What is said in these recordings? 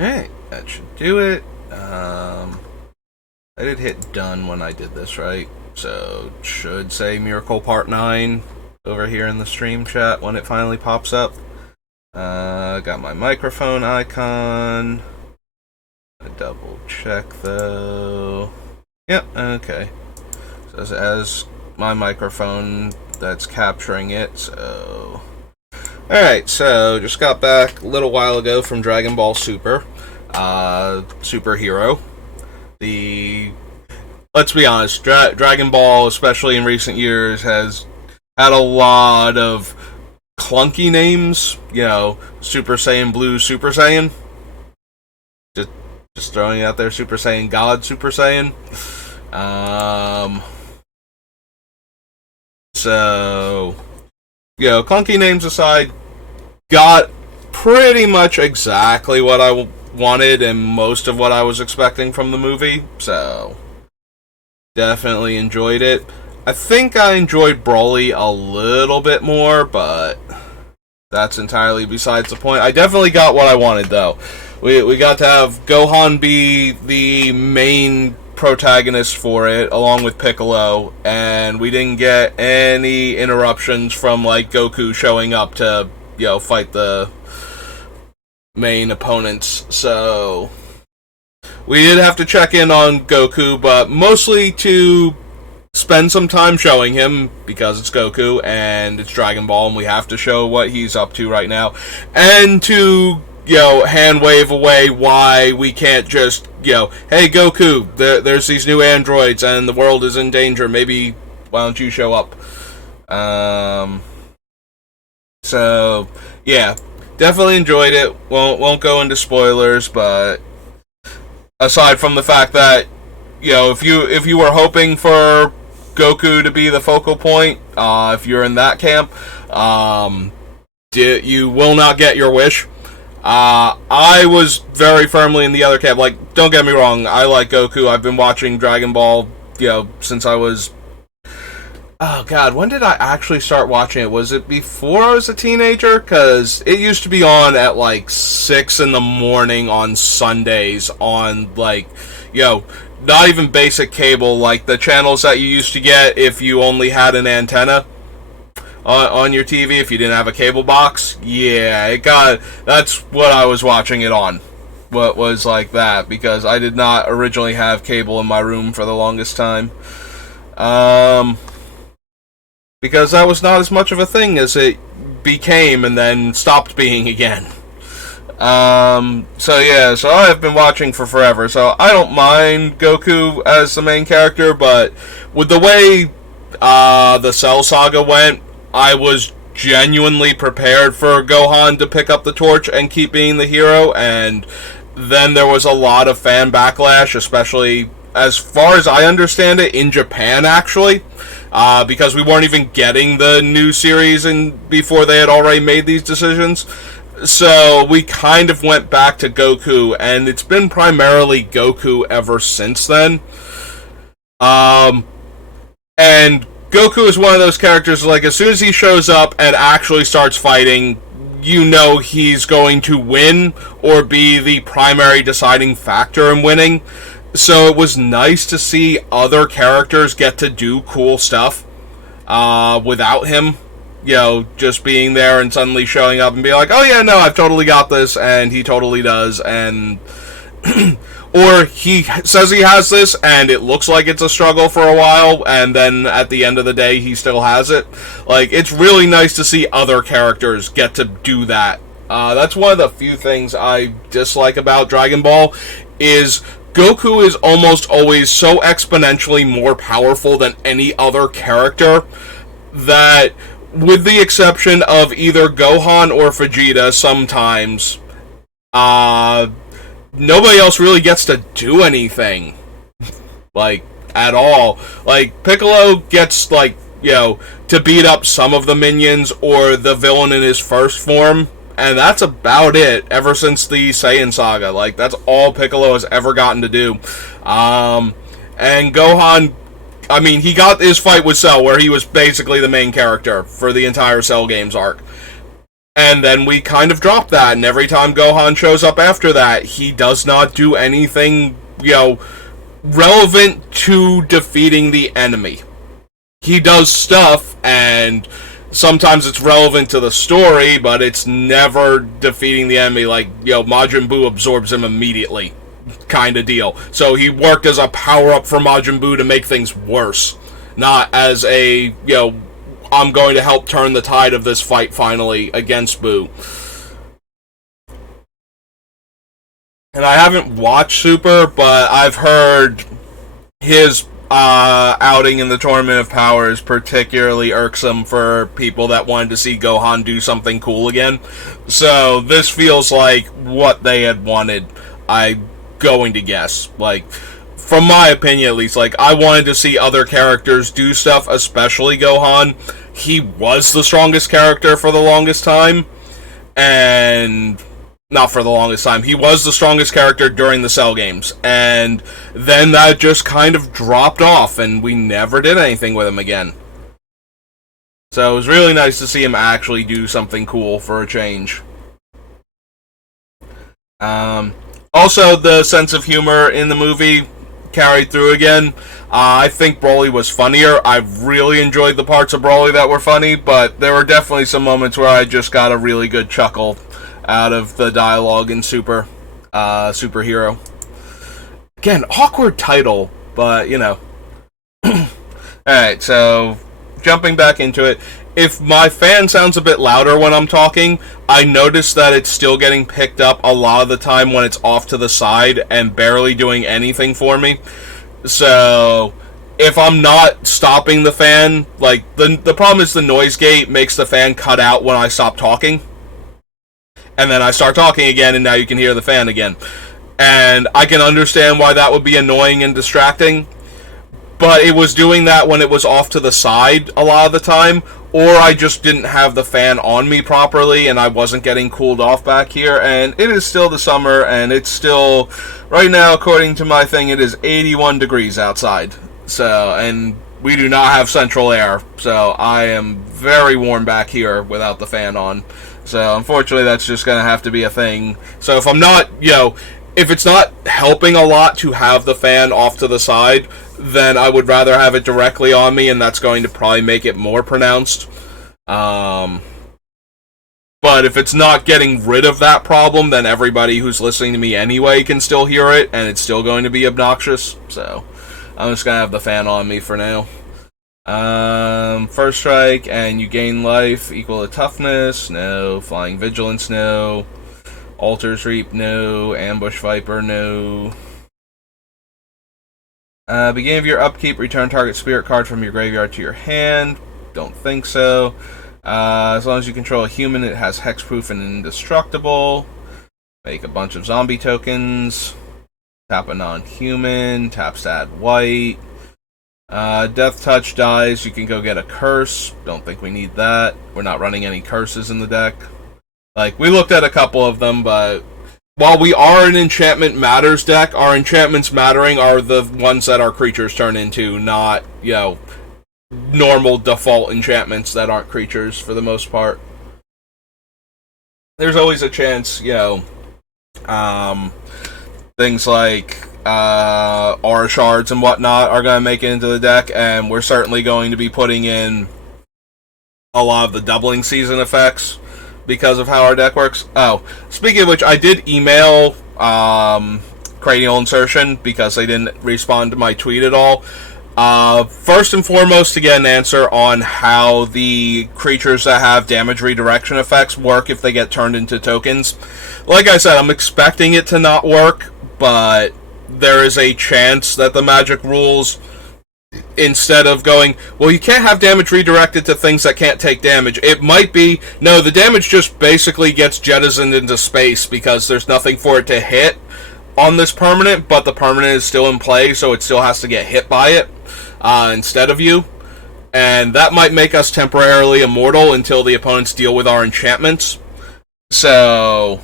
Alright, that should do it. I did hit done when I did this, right? So, should say Myrkul Part 9 over here in the stream chat when it finally pops up. Got my microphone icon. Double check though. Yep, okay. So it has my microphone that's capturing it, so... Alright, so just got back a little while ago from Dragon Ball Super. Superhero. Let's be honest, Dragon Ball, especially in recent years, has had a lot of clunky names. You know, Super Saiyan Blue, Super Saiyan. Just throwing it out there, Super Saiyan God, Super Saiyan. So, you know, clunky names aside, got pretty much exactly what I wanted and most of what I was expecting from the movie. So, definitely enjoyed it. I think I enjoyed Broly a little bit more, but that's entirely besides the point. I definitely got what I wanted, though. We got to have Gohan be the main protagonist for it, along with Piccolo, and we didn't get any interruptions from, like, Goku showing up to, you know, fight the main opponents. So, we did have to check in on Goku, but mostly to spend some time showing him, because it's Goku and it's Dragon Ball and we have to show what he's up to right now, and to, you know, hand wave away why we can't just, you know, hey Goku, there's these new androids and the world is in danger, maybe why don't you show up. So yeah, definitely enjoyed it. Won't go into spoilers, but aside from the fact that, you know, if you were hoping for Goku to be the focal point, if you're in that camp, you will not get your wish. I was very firmly in the other camp. Like, don't get me wrong, I like Goku. I've been watching Dragon Ball, you know, since I was... Oh, God, when did I actually start watching it? Was it before I was a teenager? Because it used to be on at, like, 6 in the morning on Sundays on, like, you know, not even basic cable, like the channels that you used to get if you only had an antenna on your TV, if you didn't have a cable box. Yeah, that's what I was watching it on. What was like that, because I did not originally have cable in my room for the longest time. Because that was not as much of a thing as it became and then stopped being again. So yeah, so I've been watching for forever, so I don't mind Goku as the main character, but with the way the Cell Saga went, I was genuinely prepared for Gohan to pick up the torch and keep being the hero, and then there was a lot of fan backlash, especially, as far as I understand it, in Japan, actually, because we weren't even getting the new series before they had already made these decisions. So we kind of went back to Goku, and it's been primarily Goku ever since then. And Goku is one of those characters, like, as soon as he shows up and actually starts fighting, you know he's going to win or be the primary deciding factor in winning. So it was nice to see other characters get to do cool stuff without him. You know, just being there and suddenly showing up and being like, oh yeah, no, I've totally got this, and he totally does, and... or he says he has this, and it looks like it's a struggle for a while, and then at the end of the day, he still has it. Like, it's really nice to see other characters get to do that. That's one of the few things I dislike about Dragon Ball, is Goku is almost always so exponentially more powerful than any other character that, with the exception of either Gohan or Vegeta sometimes, nobody else really gets to do anything, like, at all. Like, Piccolo gets, like, you know, to beat up some of the minions or the villain in his first form, and that's about it, ever since the Saiyan Saga. Like, that's all Piccolo has ever gotten to do. And Gohan, I mean, he got his fight with Cell, where he was basically the main character for the entire Cell Games arc. And then we kind of drop that, and every time Gohan shows up after that, he does not do anything, relevant to defeating the enemy. He does stuff, and sometimes it's relevant to the story, but it's never defeating the enemy. Like, Majin Buu absorbs him immediately, kind of deal. So he worked as a power-up for Majin Buu to make things worse, not as a, I'm going to help turn the tide of this fight finally against Buu. And I haven't watched Super, but I've heard his outing in the Tournament of Power is particularly irksome for people that wanted to see Gohan do something cool again. So this feels like what they had wanted, I'm going to guess. Like, from my opinion at least, like, I wanted to see other characters do stuff, especially Gohan. He was the strongest character for the longest time, and not for the longest time, he was the strongest character during the Cell games, and then that just kind of dropped off, and we never did anything with him again. So it was really nice to see him actually do something cool for a change. Also, the sense of humor in the movie carried through again. I think Broly was funnier. I really enjoyed the parts of Broly that were funny, but there were definitely some moments where I just got a really good chuckle out of the dialogue in Superhero. Again, awkward title, but, Alright, so, jumping back into it. If my fan sounds a bit louder when I'm talking, I notice that it's still getting picked up a lot of the time when it's off to the side and barely doing anything for me. So, if I'm not stopping the fan, like, the problem is the noise gate makes the fan cut out when I stop talking. And then I start talking again, and now you can hear the fan again. And I can understand why that would be annoying and distracting, but it was doing that when it was off to the side a lot of the time, or I just didn't have the fan on me properly, and I wasn't getting cooled off back here. And it is still the summer, and it's still, right now, according to my thing, it is 81 degrees outside. So, and we do not have central air, so I am very warm back here without the fan on. So, unfortunately, that's just going to have to be a thing. So, if I'm not, if it's not helping a lot to have the fan off to the side, then I would rather have it directly on me, and that's going to probably make it more pronounced. But if it's not getting rid of that problem, then everybody who's listening to me anyway can still hear it, and it's still going to be obnoxious. So, I'm just going to have the fan on me for now. First strike, and you gain life equal to toughness, no. Flying vigilance, no. Alter's Reap, no. Ambush Viper, no. Beginning of your upkeep, return target spirit card from your graveyard to your hand. Don't think so. As long as you control a human, it has hexproof and indestructible. Make a bunch of zombie tokens. Tap a non-human. Tap to add white. Death Touch dies, you can go get a curse. Don't think we need that. We're not running any curses in the deck. Like, we looked at a couple of them, but while we are an Enchantment Matters deck, our enchantments mattering are the ones that our creatures turn into, not, normal default enchantments that aren't creatures for the most part. There's always a chance, things like aura shards and whatnot are going to make it into the deck, and we're certainly going to be putting in a lot of the doubling season effects because of how our deck works. Oh, speaking of which, I did email Cranial Insertion because they didn't respond to my tweet at all. First and foremost, to get an answer on how the creatures that have damage redirection effects work if they get turned into tokens. Like I said, I'm expecting it to not work, but there is a chance that the Magic rules, instead of going, well, you can't have damage redirected to things that can't take damage, it might be, no, the damage just basically gets jettisoned into space because there's nothing for it to hit on this permanent, but the permanent is still in play, so it still has to get hit by it instead of you. And that might make us temporarily immortal until the opponents deal with our enchantments. So,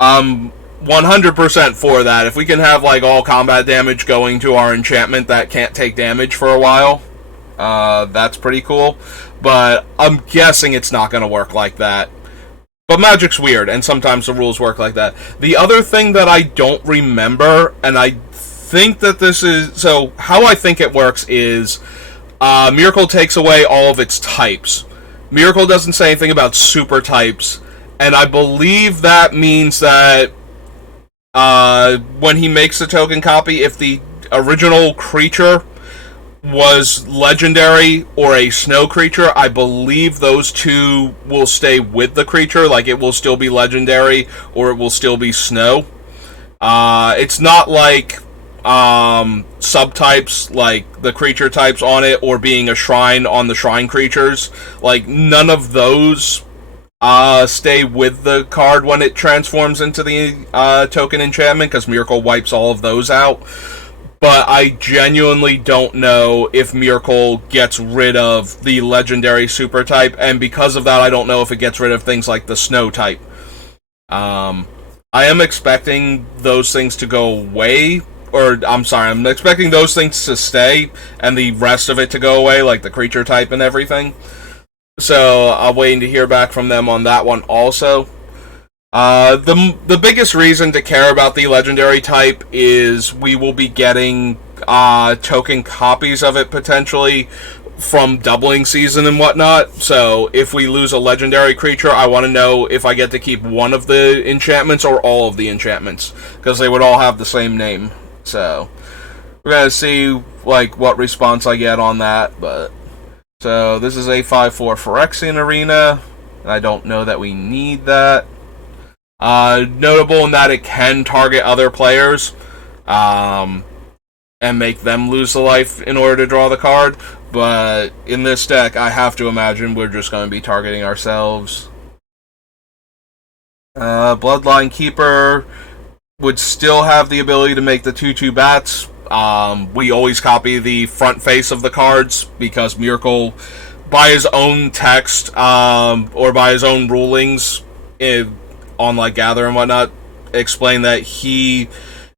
100% for that. If we can have like all combat damage going to our enchantment that can't take damage for a while, that's pretty cool. But I'm guessing it's not going to work like that. But Magic's weird, and sometimes the rules work like that. The other thing that I don't remember, and I think that this is... So, how I think it works is... Myrkul takes away all of its types. Myrkul doesn't say anything about super types, and I believe that means that when he makes the token copy, if the original creature was legendary or a snow creature, I believe those two will stay with the creature. Like, it will still be legendary or it will still be snow. It's not like subtypes, like the creature types on it, or being a shrine on the shrine creatures. Like, none of those stay with the card when it transforms into the token enchantment, because Myrkul wipes all of those out. But I genuinely don't know if Myrkul gets rid of the legendary super type, and because of that, I don't know if it gets rid of things like the snow type. I am expecting those things to go away, or I'm sorry, I'm expecting those things to stay, and the rest of it to go away, like the creature type and everything. So I'm waiting to hear back from them on that one also. The biggest reason to care about the legendary type is we will be getting token copies of it potentially from doubling season and whatnot. So if we lose a legendary creature, I want to know if I get to keep one of the enchantments or all of the enchantments, because they would all have the same name. So we're gonna see like what response I get on that. But so this is a 5/4 Phyrexian Arena. I don't know that we need that. Notable in that it can target other players, and make them lose the life in order to draw the card. But in this deck, I have to imagine we're just going to be targeting ourselves. Bloodline Keeper would still have the ability to make the 2/2 bats. We always copy the front face of the cards, because Myrkul, by his own text, or by his own rulings, on like Gather and whatnot, explain that he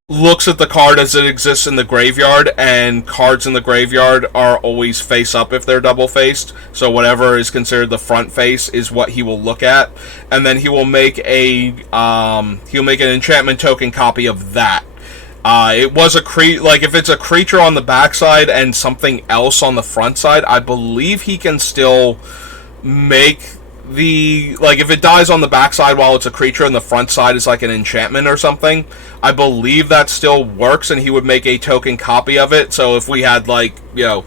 looks at the card as it exists in the graveyard, and cards in the graveyard are always face up if they're double faced. So whatever is considered the front face is what he will look at, and then he will make an enchantment token copy of that. It was like if it's a creature on the backside and something else on the front side, I believe he can still make like if it dies on the backside while it's a creature and the front side is like an enchantment or something, I believe that still works, and he would make a token copy of it. So if we had like, you know,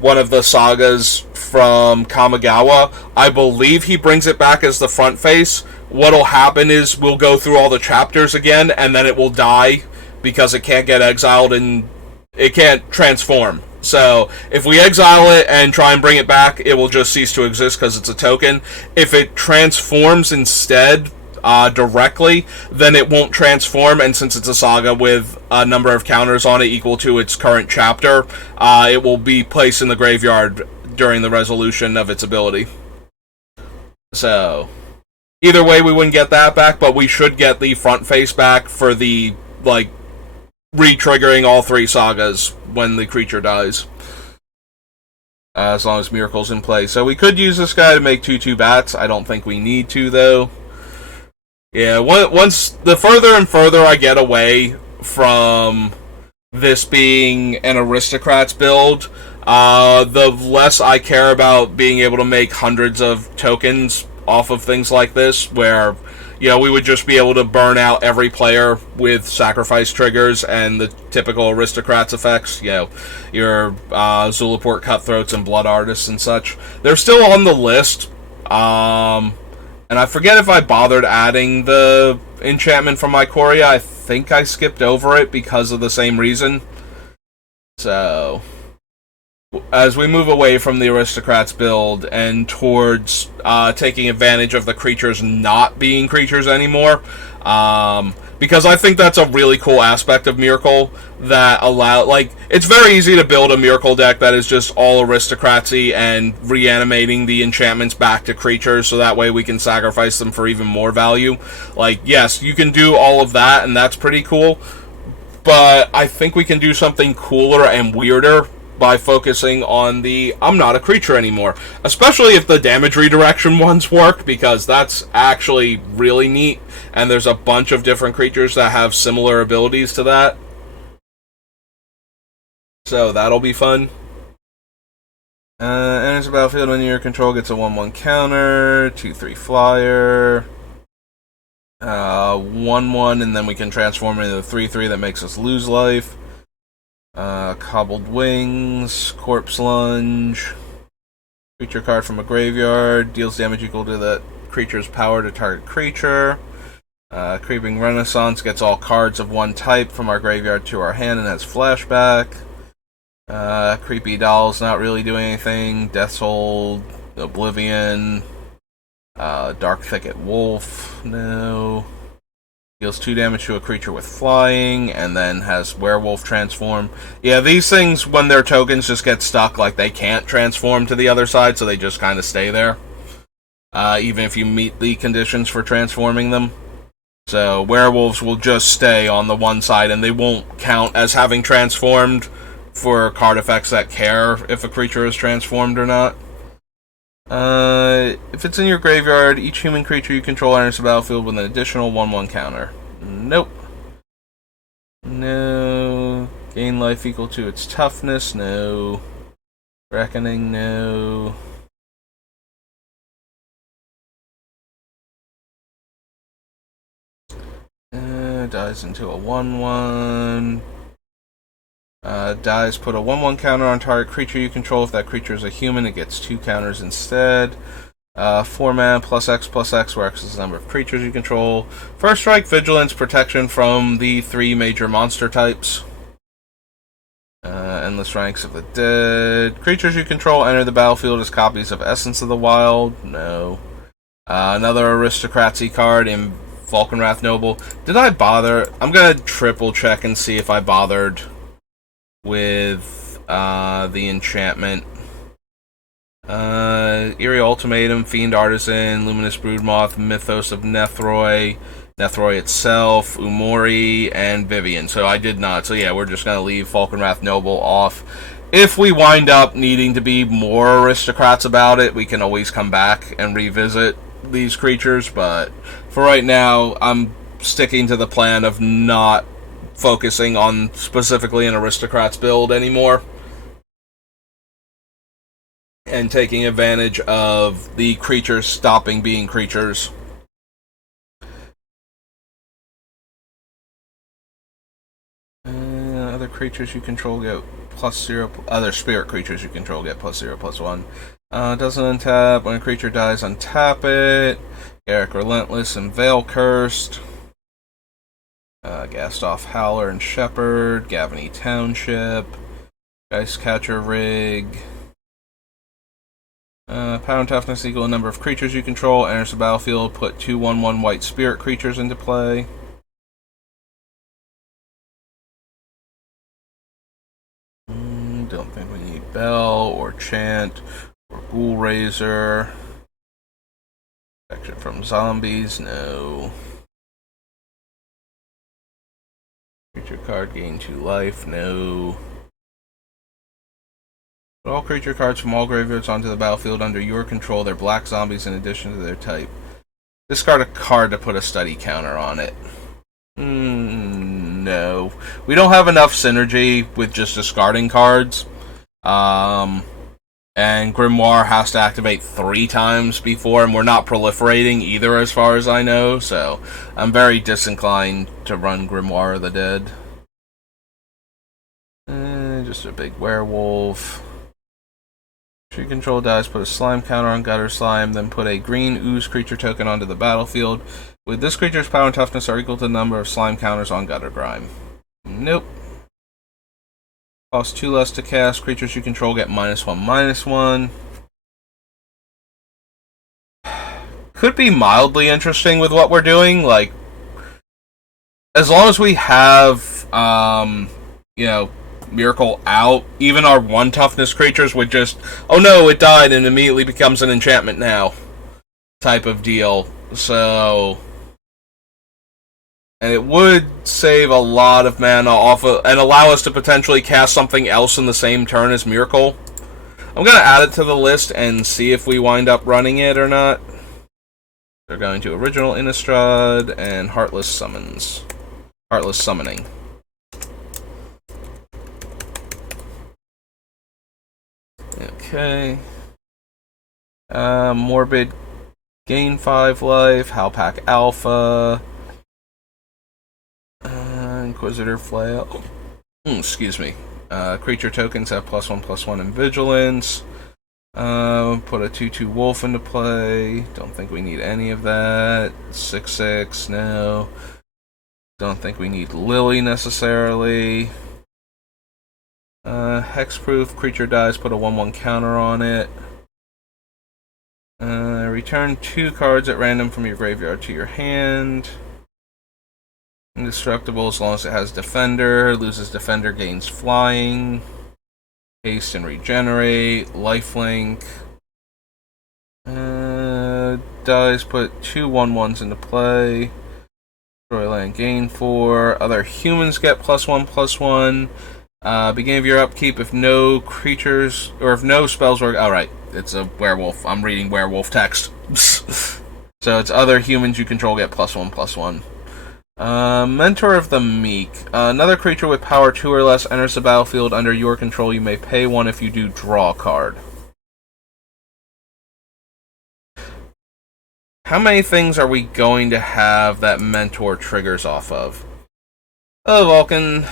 one of the sagas from Kamigawa, I believe he brings it back as the front face. What'll happen is we'll go through all the chapters again, and then it will die because it can't get exiled and it can't transform. So if we exile it and try and bring it back, it will just cease to exist because it's a token. If it transforms instead directly, then it won't transform, and since it's a saga with a number of counters on it equal to its current chapter, it will be placed in the graveyard during the resolution of its ability. So either way, we wouldn't get that back, but we should get the front face back for the, like, re-triggering all three sagas when the creature dies. As long as Myrkul's in play. So we could use this guy to make 2/2 bats. I don't think we need to, though. Yeah, once the further and further I get away from this being an aristocrats build, the less I care about being able to make hundreds of tokens off of things like this, where, you know, we would just be able to burn out every player with sacrifice triggers and the typical aristocrats effects. You know, your Zulaport Cutthroats and Blood Artists and such. They're still on the list. And I forget if I bothered adding the enchantment from Ikoria. I think I skipped over it because of the same reason. So as we move away from the aristocrats build and towards taking advantage of the creatures not being creatures anymore, because I think that's a really cool aspect of Myrkul that it's very easy to build a Myrkul deck that is just all aristocracy and reanimating the enchantments back to creatures, so that way we can sacrifice them for even more value. Like, yes, you can do all of that, and that's pretty cool, but I think we can do something cooler and weirder by focusing on the I'm not a creature anymore. Especially if the damage redirection ones work, because that's actually really neat, and there's a bunch of different creatures that have similar abilities to that. So that'll be fun. Enters the battlefield under your control, gets a 1/1 counter, 2/3 flyer, 1/1, and then we can transform it into a 3/3 that makes us lose life. Cobbled Wings, Corpse Lunge, creature card from a graveyard, deals damage equal to that creature's power to target creature. Creeping Renaissance gets all cards of one type from our graveyard to our hand and has flashback. Creepy Doll's not really doing anything. Death's Hold, Oblivion, Dark Thicket Wolf, no. Deals 2 damage to a creature with flying, and then has Werewolf transform. Yeah, these things, when their tokens just get stuck, like they can't transform to the other side, so they just kind of stay there. Even if you meet the conditions for transforming them. So, Werewolves will just stay on the one side, and they won't count as having transformed for card effects that care if a creature is transformed or not. If it's in your graveyard, each human creature you control enters the battlefield with an additional 1/1 counter. Nope. No. Gain life equal to its toughness. No. Reckoning. No. Dies into a 1/1. Dies, put a 1/1 counter on target creature you control. If that creature is a human, it gets 2 counters instead. 4 mana plus X, where X is the number of creatures you control. First strike, vigilance, protection from the 3 major monster types. Endless Ranks of the Dead. Creatures you control enter the battlefield as copies of Essence of the Wild. No. Another Aristocracy card in Vulcanwrath Noble. Did I bother? I'm gonna triple check and see if I bothered with the enchantment. Eerie Ultimatum, Fiend Artisan, Luminous Broodmoth, Mythos of Nethroi, Nethroi itself, Umori, and Vivian. So I did not. So yeah, we're just going to leave Vulcanwrath Noble off. If we wind up needing to be more aristocrats about it, we can always come back and revisit these creatures. But for right now, I'm sticking to the plan of not focusing on specifically an aristocrats build anymore, and taking advantage of the creatures stopping being creatures. Other creatures you control get +0. Other spirit creatures you control get +0/+1. Doesn't untap. When a creature dies, untap it. Garrick Relentless and Veil Cursed. Gastoff Howler and Shepherd. Gavany Township. Geistcatcher Rig. Power and toughness equal to number of creatures you control. Enters the battlefield. Put 2 1/1 white spirit creatures into play. Don't think we need Bell or Chant or Ghoul Raiser. Protection from zombies. No. Creature card gain 2 life. No. Put all creature cards from all graveyards onto the battlefield under your control. They're black zombies in addition to their type. Discard a card to put a study counter on it. No. We don't have enough synergy with just discarding cards. And Grimoire has to activate 3 times before, and we're not proliferating either as far as I know, so I'm very disinclined to run Grimoire of the Dead. Just a big werewolf. If you control dies, put a slime counter on Gutter Slime, then put a green ooze creature token onto the battlefield. With this creature's power and toughness are equal to the number of slime counters on Gutter Grime. Nope. Cost 2 less to cast. Creatures you control get -1/-1. Could be mildly interesting with what we're doing. Like, as long as we have, Myrkul out, even our 1 toughness creatures would just, oh no, it died and immediately becomes an enchantment now type of deal. So And it would save a lot of mana off of, and allow us to potentially cast something else in the same turn as Myrkul. I'm going to add it to the list and see if we wind up running it or not. They're going to Original Innistrad and Heartless Summons. Heartless Summoning. Okay. Morbid, gain 5 life. Halpak Alpha. Inquisitor Flail. Excuse me. Creature tokens have +1/+1 in Vigilance. Put a 2/2 Wolf into play. Don't think we need any of that. 6/6, no. Don't think we need Lily necessarily. Hexproof, creature dies, put a 1/1 counter on it. Return 2 cards at random from your graveyard to your hand. Indestructible as long as it has Defender. Loses Defender, gains Flying. Haste and Regenerate. Lifelink. Dies, put 2 1/1s into play. Destroy land, gain 4. Other humans get +1/+1. Beginning of your upkeep, if no creatures, or if no spells work. Alright, it's a werewolf. I'm reading werewolf text. So it's other humans you control get +1/+1. Mentor of the Meek. Another creature with power 2 or less enters the battlefield under your control. You may pay 1 if you do draw a card. How many things are we going to have that Mentor triggers off of? Hello, Vulcan.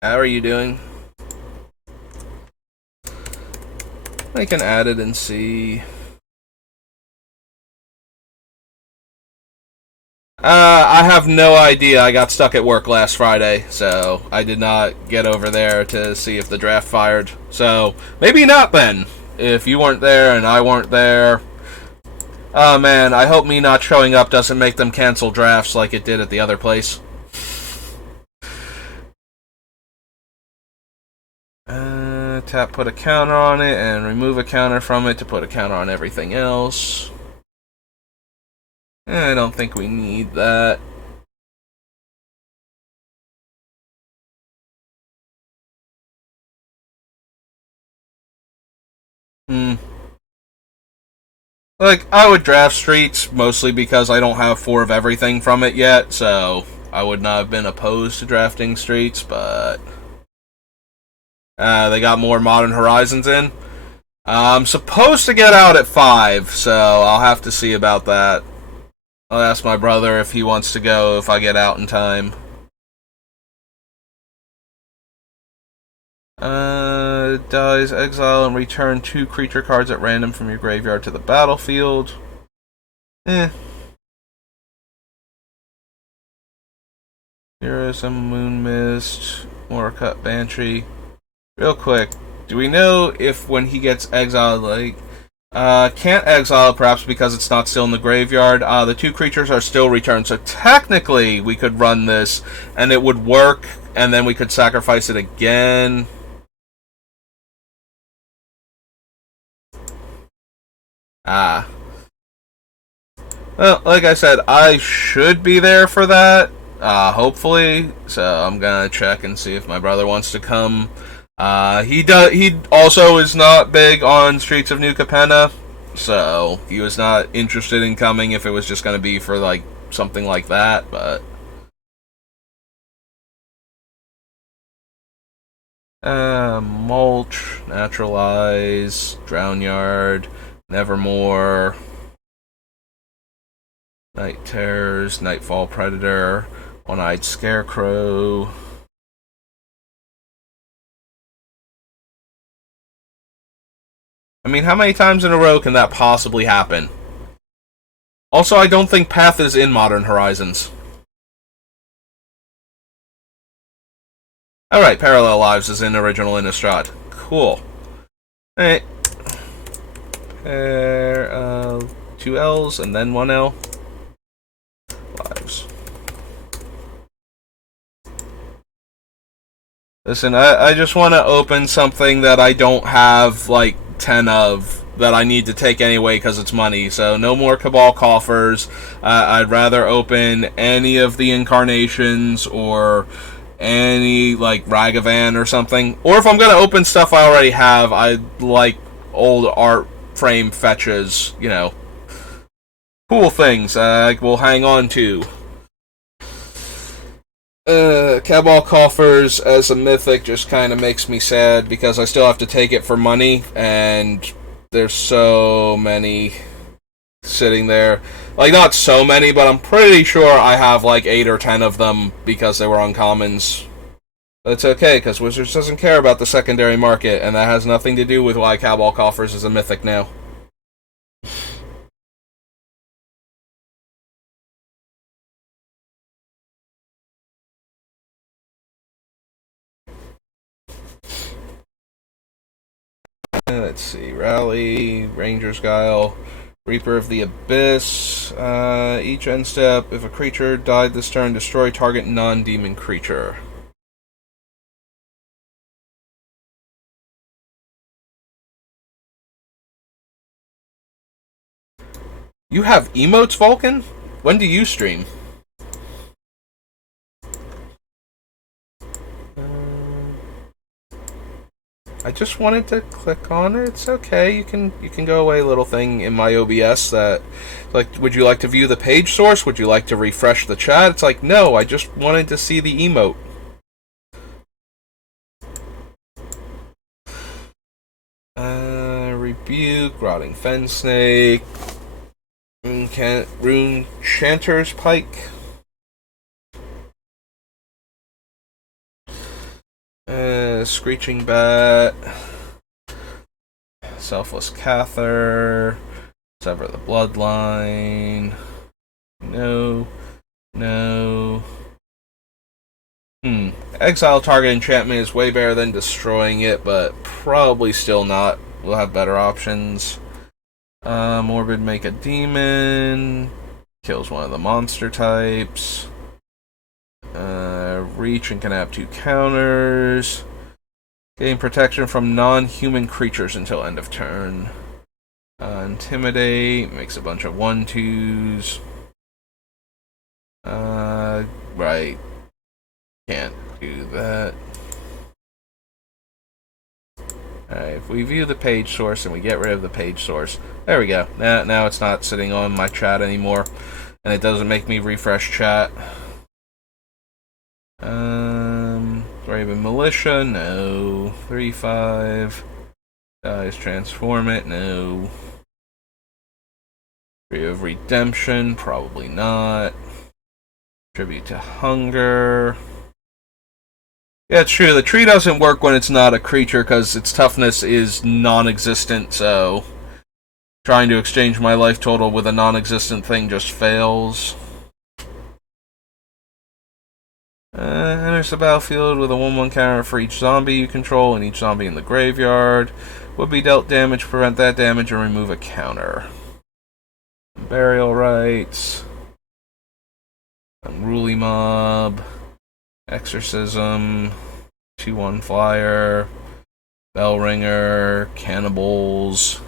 How are you doing? I can add it and see. I have no idea. I got stuck at work last Friday, so I did not get over there to see if the draft fired. So, maybe not then, if you weren't there and I weren't there. Oh man, I hope me not showing up doesn't make them cancel drafts like it did at the other place. Tap, put a counter on it, and remove a counter from it to put a counter on everything else. I don't think we need that. Like, I would draft Streets, mostly because I don't have 4 of everything from it yet, so I would not have been opposed to drafting Streets, but they got more Modern Horizons in. I'm supposed to get out at 5, so I'll have to see about that. I'll ask my brother if he wants to go if I get out in time. Dies, exile, and return 2 creature cards at random from your graveyard to the battlefield. Heroism, Moon Mist, Moorcut, Banshee. Real quick, do we know if when he gets exiled, like, can't exile perhaps because it's not still in the graveyard. The 2 creatures are still returned, so technically we could run this and it would work, and then we could sacrifice it again. Well, like I said, I should be there for that, hopefully, so I'm gonna check and see if my brother wants to come. He also is not big on Streets of New Capenna, so he was not interested in coming if it was just gonna be for, like, something like that, but Mulch, Naturalize, Drownyard, Nevermore, Night Terrors, Nightfall Predator, One-Eyed Scarecrow. I mean, how many times in a row can that possibly happen? Also, I don't think Path is in Modern Horizons. Alright, Parallel Lives is in Original Innistrad. Cool. Alright. 2 L's and then 1 L. Lives. Listen, I just want to open something that I don't have, like, 10 of that I need to take anyway because it's money. So no more Cabal coffers. I'd rather open any of the incarnations or any like Ragavan or something. Or if I'm gonna open stuff I already have, I like old art frame fetches. You know, cool things I will hang on to. Cabal coffers as a mythic just kind of makes me sad because I still have to take it for money, and there's so many sitting there. Like, not so many, but I'm pretty sure I have like 8 or 10 of them because they were uncommons. But it's okay, because Wizards doesn't care about the secondary market, and that has nothing to do with why Cabal coffers is a mythic now. Let's see. Rally, Ranger's Guile, Reaper of the Abyss. Each end step, if a creature died this turn, destroy target non-demon creature. You have emotes, Vulcan? When do you stream? I just wanted to click on it. It's okay. You can go away. Little thing in my OBS that, like, would you like to view the page source? Would you like to refresh the chat? It's like, no. I just wanted to see the emote. Rebuke, Rotting Fen Snake, Rune Chanter's Pike. Screeching Bat, Selfless Cather, Sever the Bloodline. No. Exile target enchantment is way better than destroying it, but probably still not. We'll have better options. Morbid Make a Demon, kills one of the monster types. Reach and can have 2 counters. Gain protection from non-human creatures until end of turn. Intimidate, makes a bunch of 1/2s. Right. Can't do that. Alright, if we view the page source and we get rid of the page source, there we go. Now it's not sitting on my chat anymore, and it doesn't make me refresh chat. Raven Militia, no. 3/5. Dies, transform it, no. Tree of Redemption, probably not. Tribute to Hunger. Yeah, it's true. The tree doesn't work when it's not a creature because its toughness is non-existent, so trying to exchange my life total with a non-existent thing just fails. Enters the battlefield with a 1/1 counter for each zombie you control and each zombie in the graveyard. Would be dealt damage, prevent that damage, and remove a counter. Burial Rites. Unruly Mob. Exorcism. 2/1 Flyer. Bellringer. Cannibals.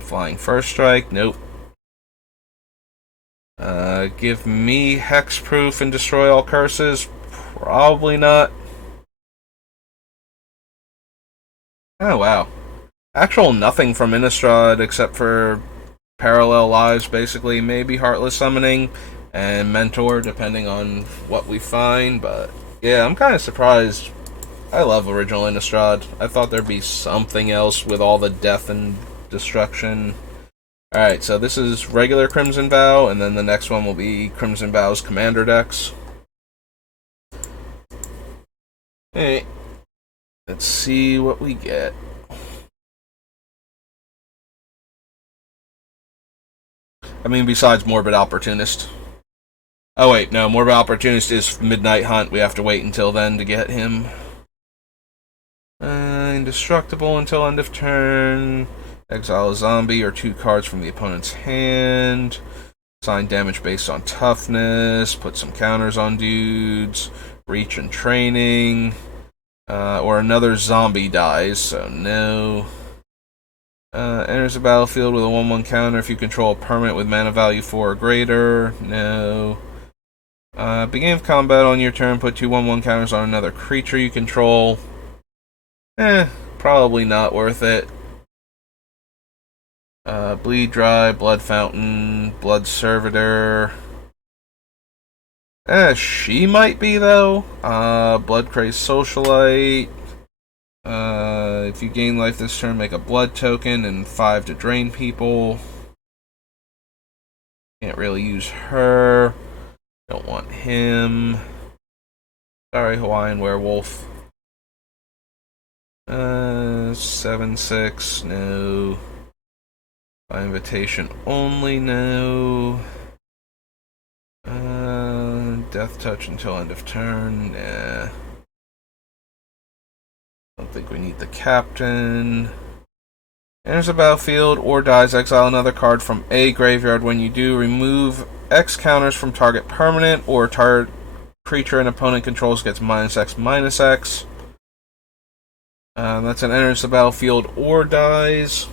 Flying First Strike. Nope. Give me Hexproof and destroy all curses? Probably not. Oh, wow. Actual nothing from Innistrad except for Parallel Lives, basically. Maybe Heartless Summoning and Mentor, depending on what we find. But, yeah, I'm kind of surprised. I love original Innistrad. I thought there'd be something else with all the death and destruction. Alright, so this is regular Crimson Vow, and then the next one will be Crimson Vow's Commander decks. Hey, let's see what we get. I mean, besides Morbid Opportunist. Oh wait, no, Morbid Opportunist is Midnight Hunt. We have to wait until then to get him. Indestructible until end of turn. Exile a zombie or 2 cards from the opponent's hand. Assign damage based on toughness. Put some counters on dudes. Reach and training. Or another zombie dies, so no. Enters the battlefield with a 1/1 counter if you control a permanent with mana value 4 or greater. No. Beginning of combat on your turn, put 2 1/1 counters on another creature you control. Probably not worth it. Bleed Dry, Blood Fountain, Blood Servitor. She might be, though. Blood Crazed Socialite. If you gain life this turn, make a blood token and 5 to drain people. Can't really use her. Don't want him. Sorry, Hawaiian Werewolf. 7/6, no. By invitation only, no. Death Touch until end of turn, nah. Don't think we need the captain. Enters the battlefield or dies, exile another card from a graveyard. When you do, remove X counters from target permanent or target creature an opponent controls gets -X/-X. That's an enters the battlefield or dies.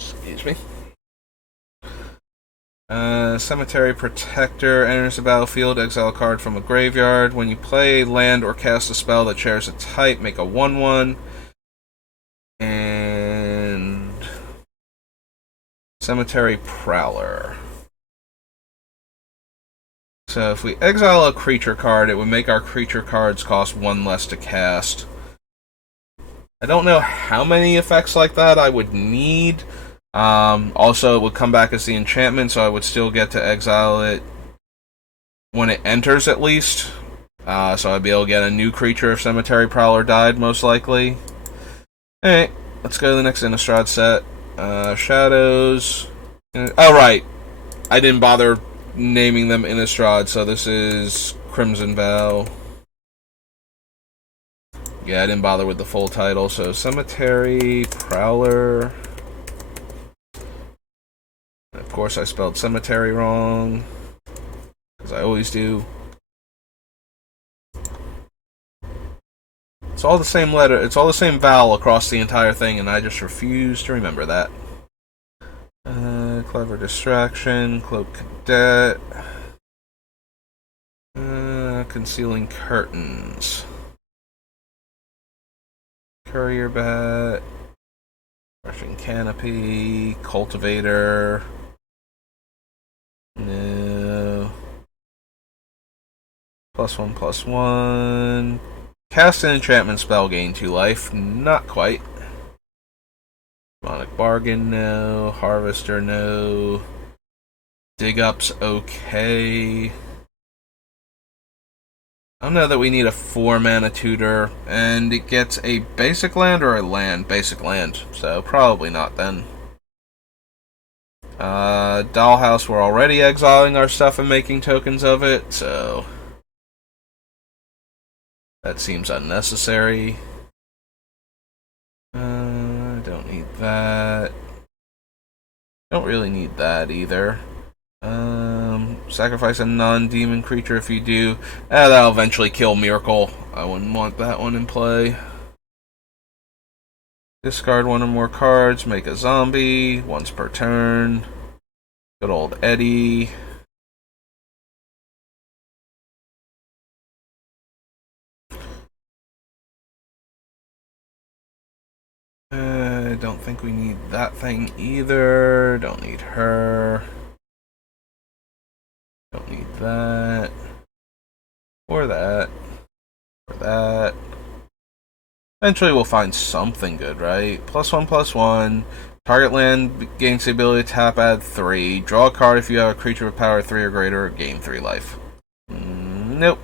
Excuse me. Cemetery Protector enters the battlefield, exile a card from a graveyard. When you play a land or cast a spell that shares a type, make a 1/1. And Cemetery Prowler. So if we exile a creature card, it would make our creature cards cost 1 less to cast. I don't know how many effects like that I would need. Also, it would come back as the enchantment, so I would still get to exile it when it enters, at least. So I'd be able to get a new creature if Cemetery Prowler died, most likely. Alright, let's go to the next Innistrad set. Shadows. Oh, right. I didn't bother naming them Innistrad, so this is Crimson Vow. Yeah, I didn't bother with the full title, so Cemetery Prowler. Of course, I spelled cemetery wrong, because I always do. It's all the same letter, it's all the same vowel across the entire thing, and I just refuse to remember that. Clever Distraction, Cloak Cadet, Concealing Curtains, Courier Bat, Rushing Canopy, Cultivator. No. +1/+1. Cast an enchantment spell, gain 2 life. Not quite. Demonic Bargain, no. Harvester, no. Dig Up's okay. I don't know that we need a 4-mana tutor, and it gets a basic land or a land? Basic land, so probably not then. Dollhouse, we're already exiling our stuff and making tokens of it, so that seems unnecessary. Don't need that. Don't really need that either. Sacrifice a non-demon creature if you do. That'll eventually kill Myrkul. I wouldn't want that one in play. Discard 1 or more cards, make a zombie, once per turn. Good old Eddie. Don't think we need that thing either. Don't need her. Don't need that. Or that. Or that. Eventually we'll find something good, right? +1/+1. Target land gains the ability to tap, add 3. Draw a card if you have a creature with power 3 or greater, gain 3 life. Nope.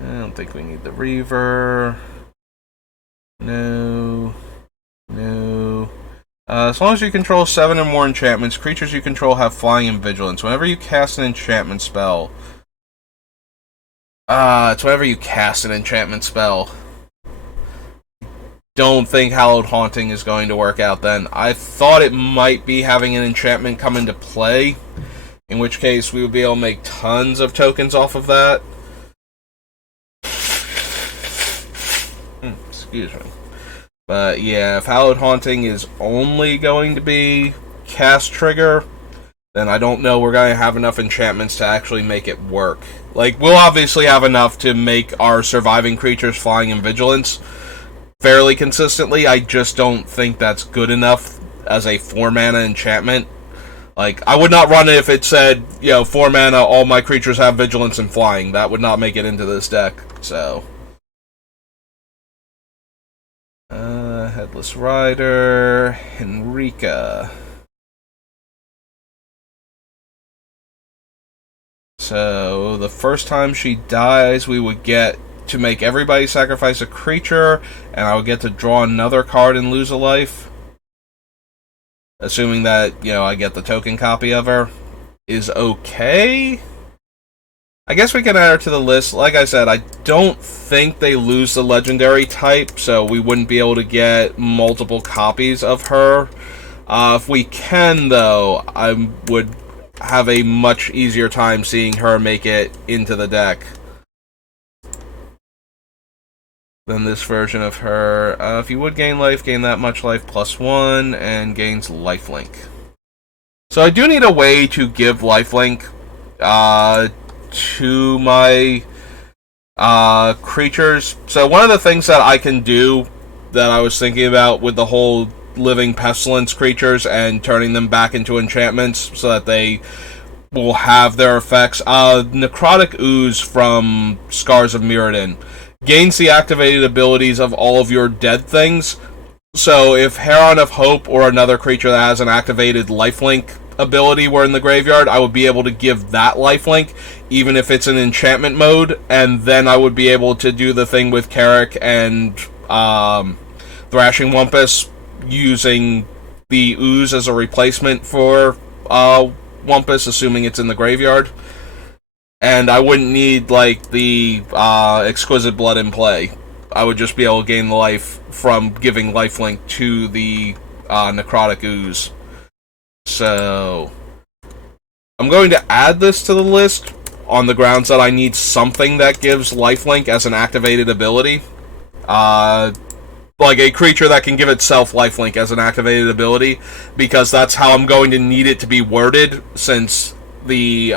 I don't think we need the Reaver. No. No. As long as you control 7 or more enchantments, creatures you control have flying and vigilance. Whenever you cast an enchantment spell... it's whenever you cast an enchantment spell. Don't think Hallowed Haunting is going to work out then. I thought it might be having an enchantment come into play, in which case we would be able to make tons of tokens off of that. Excuse me. But yeah, if Hallowed Haunting is only going to be cast trigger, then I don't know we're going to have enough enchantments to actually make it work. Like, we'll obviously have enough to make our surviving creatures flying in vigilance fairly consistently. I just don't think that's good enough as a 4-mana enchantment. Like, I would not run it if it said, 4 mana, all my creatures have vigilance and flying. That would not make it into this deck, so. Headless Rider, Henrika. So, the first time she dies, we would get to make everybody sacrifice a creature, and I would get to draw another card and lose a life. Assuming that, I get the token copy of her, is okay. I guess we can add her to the list. Like I said, I don't think they lose the legendary type, so we wouldn't be able to get multiple copies of her. If we can, though, I would have a much easier time seeing her make it into the deck than this version of her. If you would gain life, gain that much life +1, and gains lifelink. So I do need a way to give lifelink to my creatures. So one of the things that I can do that I was thinking about with the whole living pestilence creatures and turning them back into enchantments so that they will have their effects. Necrotic Ooze from Scars of Mirrodin gains the activated abilities of all of your dead things. So if Heron of Hope or another creature that has an activated lifelink ability were in the graveyard, I would be able to give that lifelink, even if it's in enchantment mode, and then I would be able to do the thing with Carrick and Thrashing Wumpus, using the Ooze as a replacement for Wumpus, assuming it's in the graveyard. And I wouldn't need, like, the Exquisite Blood in play. I would just be able to gain the life from giving lifelink to the Necrotic Ooze. So, I'm going to add this to the list on the grounds that I need something that gives lifelink as an activated ability. Like a creature that can give itself lifelink as an activated ability, because that's how I'm going to need it to be worded, since the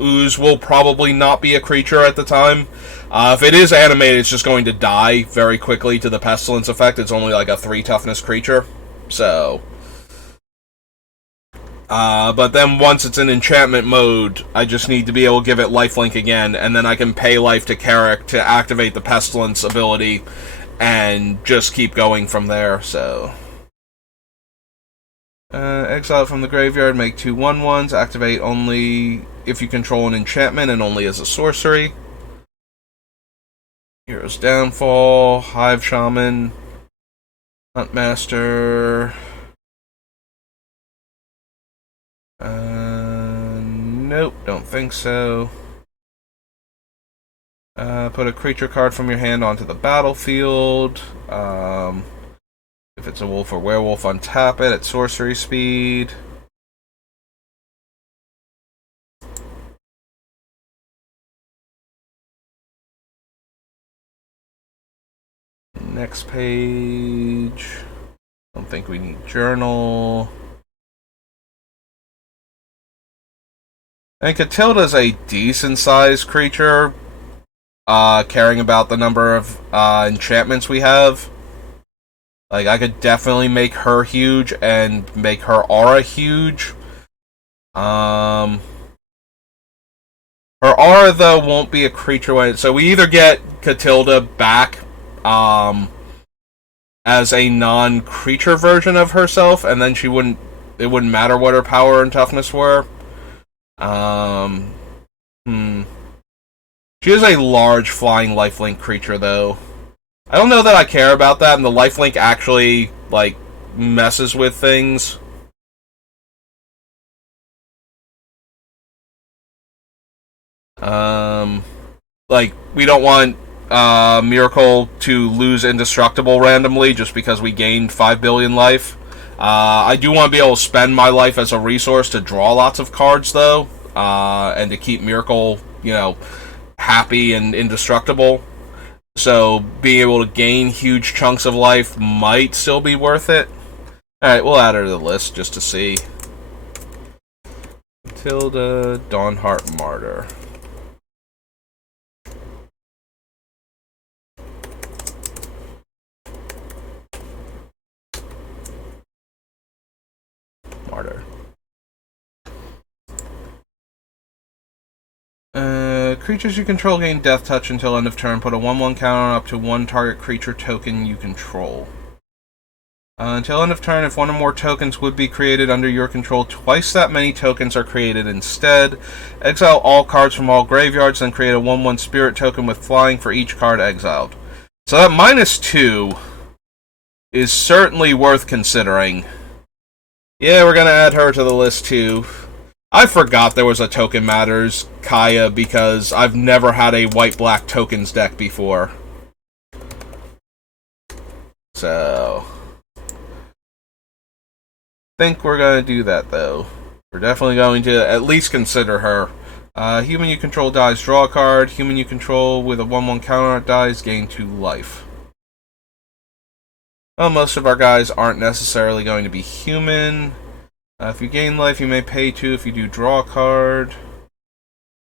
Ooze will probably not be a creature at the time. If it is animated, it's just going to die very quickly to the Pestilence effect. It's only like a 3 toughness creature. So, but then once it's in enchantment mode, I just need to be able to give it lifelink again, and then I can pay life to Carrick to activate the Pestilence ability, and just keep going from there, so. Exile from the graveyard, make 2 1/1s, activate only if you control an enchantment and only as a sorcery. Hero's Downfall, Hive Shaman, Huntmaster. Nope, don't think so. Put a creature card from your hand onto the battlefield. If it's a wolf or werewolf, untap it at sorcery speed. Next page. Don't think we need journal. And Catilda's a decent-sized creature, caring about the number of enchantments we have. Like, I could definitely make her huge and make her aura huge. Her aura, though, won't be a creature when... So we either get Catilda back as a non-creature version of herself, and then she wouldn't... It wouldn't matter what her power and toughness were. She is a large flying lifelink creature, though. I don't know that I care about that, and the lifelink actually, like, messes with things. Like, we don't want Myrkul to lose indestructible randomly just because we gained 5 billion life. I do want to be able to spend my life as a resource to draw lots of cards, though, and to keep Myrkul, happy and indestructible. So being able to gain huge chunks of life might still be worth it. Alright, we'll add her to the list just to see. Matilda Dawnheart Martyr. Martyr. Creatures you control gain Death Touch until end of turn. Put a 1/1 counter on up to one target creature token you control. Until end of turn, if one or more tokens would be created under your control, twice that many tokens are created instead. Exile all cards from all graveyards, then create a 1/1 spirit token with flying for each card exiled. So that -2 is certainly worth considering. Yeah, we're gonna add her to the list too. I forgot there was a Token Matters Kaya because I've never had a white-black tokens deck before. So think we're going to do that, though. We're definitely going to at least consider her. Human you control dies, draw a card. Human you control with a 1/1 counter on it dies, gain 2 life. Well, most of our guys aren't necessarily going to be human. If you gain life, you may pay 2 if you do draw a card.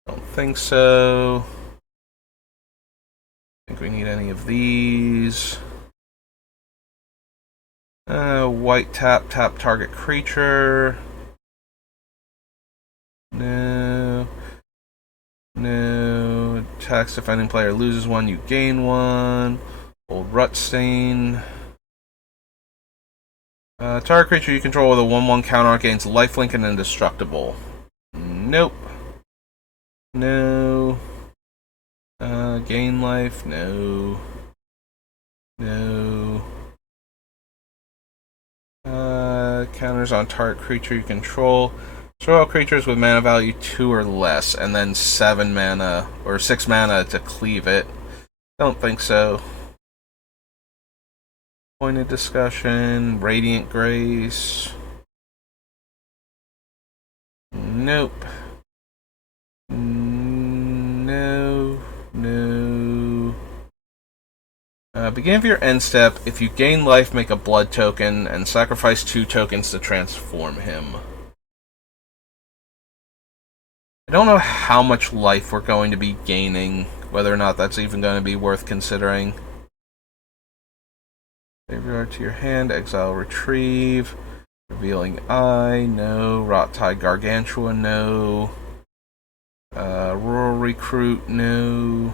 Don't think so. Think we need any of these. White tap target creature. No. Tax defending player loses 1, you gain 1. Old Rutstain. Target creature you control with a 1/1 counter gains lifelink and indestructible. Nope. No. Gain life. No. Counters on target creature you control. Throw out creatures with mana value 2 or less, and then 7 mana, or 6 mana to cleave it. Don't think so. Pointed Discussion, Radiant Grace. Nope. No. Beginning of your end step, if you gain life, make a blood token, and sacrifice 2 tokens to transform him. I don't know how much life we're going to be gaining, whether or not that's even going to be worth considering. Graveyard to your hand, exile, retrieve. Revealing Eye, no. Rot-Tide Gargantua, no. Rural Recruit, no.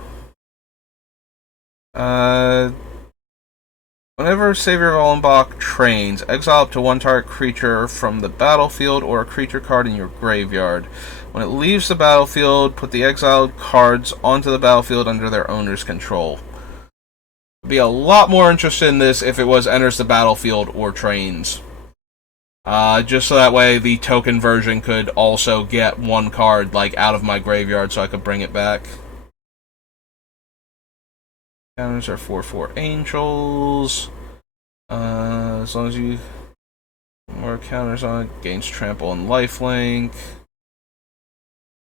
Whenever Savior of Ollenbach trains, exile up to 1 target creature from the battlefield or a creature card in your graveyard. When it leaves the battlefield, put the exiled cards onto the battlefield under their owner's control. I'd be a lot more interested in this if it was enters the battlefield or trains. Just so that way the token version could also get 1 card like out of my graveyard so I could bring it back. Counters are 4/4 Angels. As long as you more counters on it, gains trample and lifelink.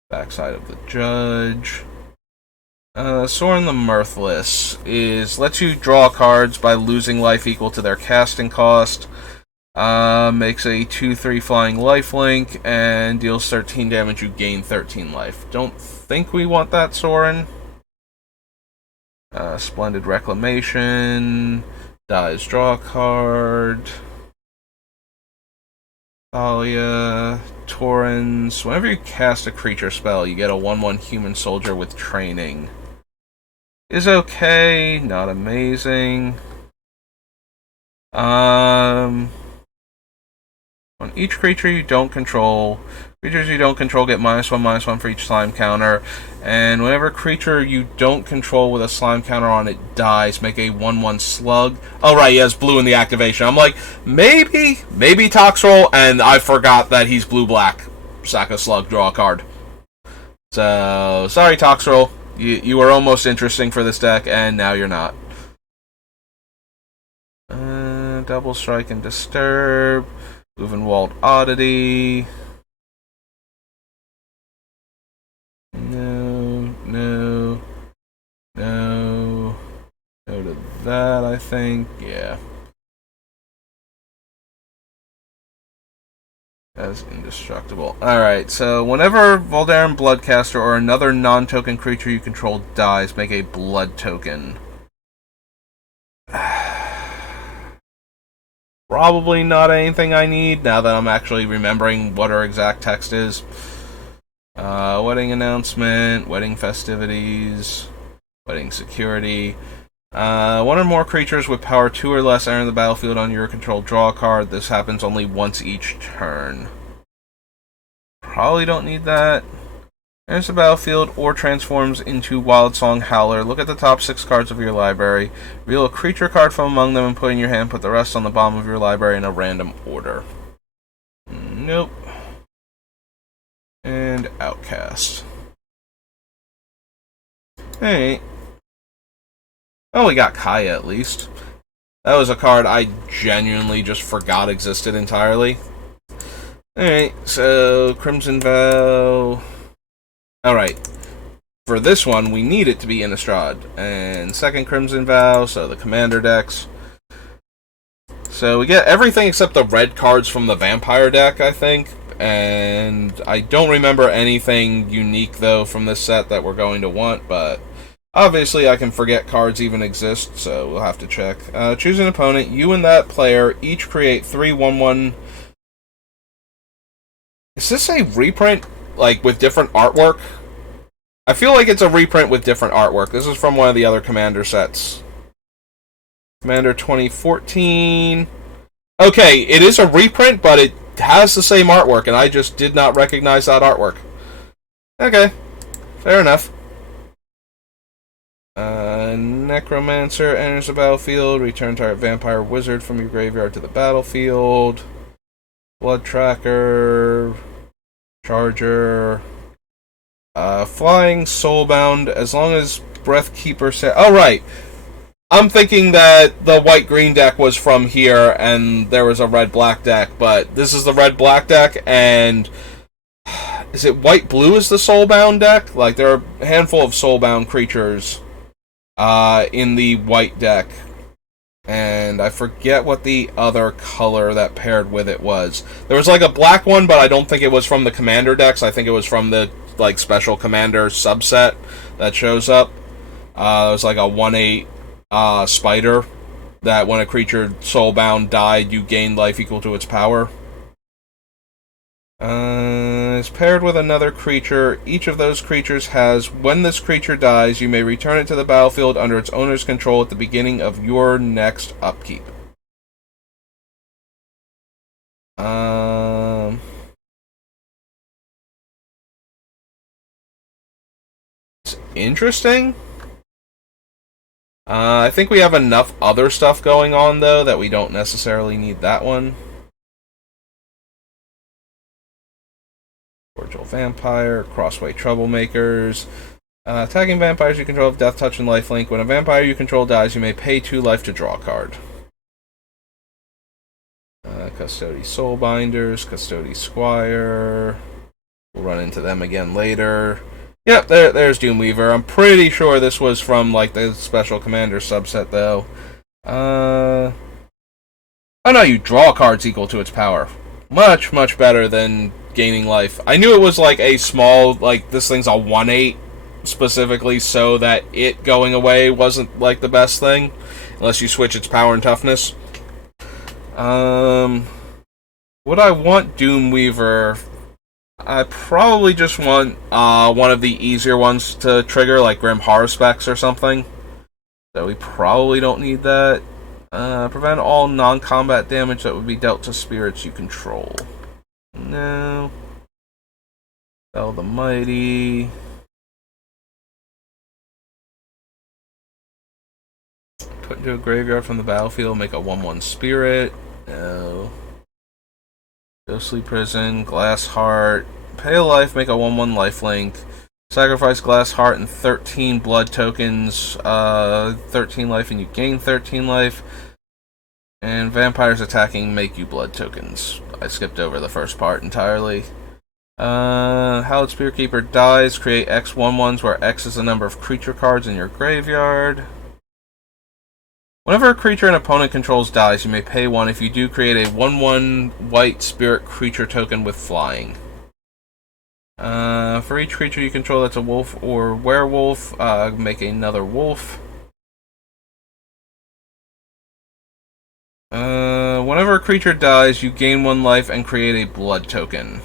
Backside of the Judge. Sorin the Mirthless lets you draw cards by losing life equal to their casting cost. Makes a 2/3 flying lifelink and deals 13 damage. You gain 13 life. Don't think we want that, Sorin. Splendid Reclamation. Dies, draw a card. Thalia. Torrens. Whenever you cast a creature spell, you get a 1/1 human soldier with training. Is okay, not amazing. On each creature you don't control, creatures you don't control get -1/-1 for each slime counter, and whenever a creature you don't control with a slime counter on it dies, make a 1/1 slug. Oh right, he has blue in the activation. I'm like, maybe Toxroll, and I forgot that he's blue-black. Sack a slug, draw a card. So, sorry Toxroll. You were almost interesting for this deck, and now you're not. Double Strike and Disturb. Wald Oddity. No. that, I think. Yeah. As indestructible. Alright, so whenever Voldaren Bloodcaster or another non-token creature you control dies, make a blood token. Probably not anything I need, now that I'm actually remembering what our exact text is. Wedding announcement, wedding festivities, wedding security. One or more creatures with power 2 or less enter the battlefield on your control. Draw a card. This happens only once each turn. Probably don't need that. Enters the battlefield or transforms into Wildsong Howler. Look at the top 6 cards of your library. Reveal a creature card from among them and put in your hand. Put the rest on the bottom of your library in a random order. Nope. And Outcast. Hey. Oh, we got Kaya at least. That was a card I genuinely just forgot existed entirely. Alright, so Crimson Vow. Alright. For this one, we need it to be Innistrad. And second Crimson Vow, so the commander decks. So we get everything except the red cards from the Vampire deck, I think. And I don't remember anything unique, though, from this set that we're going to want, but obviously I can forget cards even exist, so we'll have to check. Choose an opponent. You and that player each create 3 1/1. Is this a reprint, like, with different artwork? I feel like it's a reprint with different artwork. This is from one of the other Commander sets. Commander 2014. Okay, it is a reprint, but it has the same artwork, and I just did not recognize that artwork. Okay, fair enough. Necromancer enters the battlefield. Return target vampire wizard from your graveyard to the battlefield. Blood Tracker. Charger. Flying Soulbound. As long as Breathkeeper set. Oh, right. I'm thinking that the white-green deck was from here, and there was a red-black deck, but this is the red-black deck, and is it white-blue is the Soulbound deck? Like, there are a handful of Soulbound creatures in the white deck, and I forget what the other color that paired with it was. There was, like, a black one, but I don't think it was from the Commander decks. I think it was from the, like, Special Commander subset that shows up. It was, like, a 1/8 spider that when a creature soulbound died, you gained life equal to its power. It's paired with another creature. Each of those creatures has, when this creature dies, you may return it to the battlefield under its owner's control at the beginning of your next upkeep. It's interesting. I think we have enough other stuff going on, though, that we don't necessarily need that one. Cordial Vampire, Crossway Troublemakers. Attacking vampires you control have Death Touch and Lifelink. When a vampire you control dies, you may pay 2 life to draw a card. Custody Soulbinders, Custody Squire. We'll run into them again later. Yep, there's Doomweaver. I'm pretty sure this was from, like, the Special Commander subset, though. Oh no, you draw cards equal to its power. Much, much better than gaining life. I knew it was, like, a small, like, this thing's a 1/8, specifically, so that it going away wasn't, like, the best thing. Unless you switch its power and toughness. Would I want Doomweaver? I probably just want one of the easier ones to trigger, like Grim Haruspex or something. So we probably don't need that. Prevent all non-combat damage that would be dealt to spirits you control. No. Fell the Mighty. Put into a graveyard from the battlefield, make a 1/1 spirit. No. Ghostly Prison, Glass Heart. Pay a life, make a 1/1 lifelink. Sacrifice Glass Heart and 13 blood tokens. 13 life and you gain 13 life. And vampires attacking make you blood tokens. I skipped over the first part entirely. Hallowed Spearkeeper dies. Create X 1/1s where X is the number of creature cards in your graveyard. Whenever a creature an opponent controls dies, you may pay 1. If you do, create a 1/1 white spirit creature token with flying. For each creature you control that's a wolf or werewolf, make another wolf. Whenever a creature dies, you gain 1 life and create a blood token.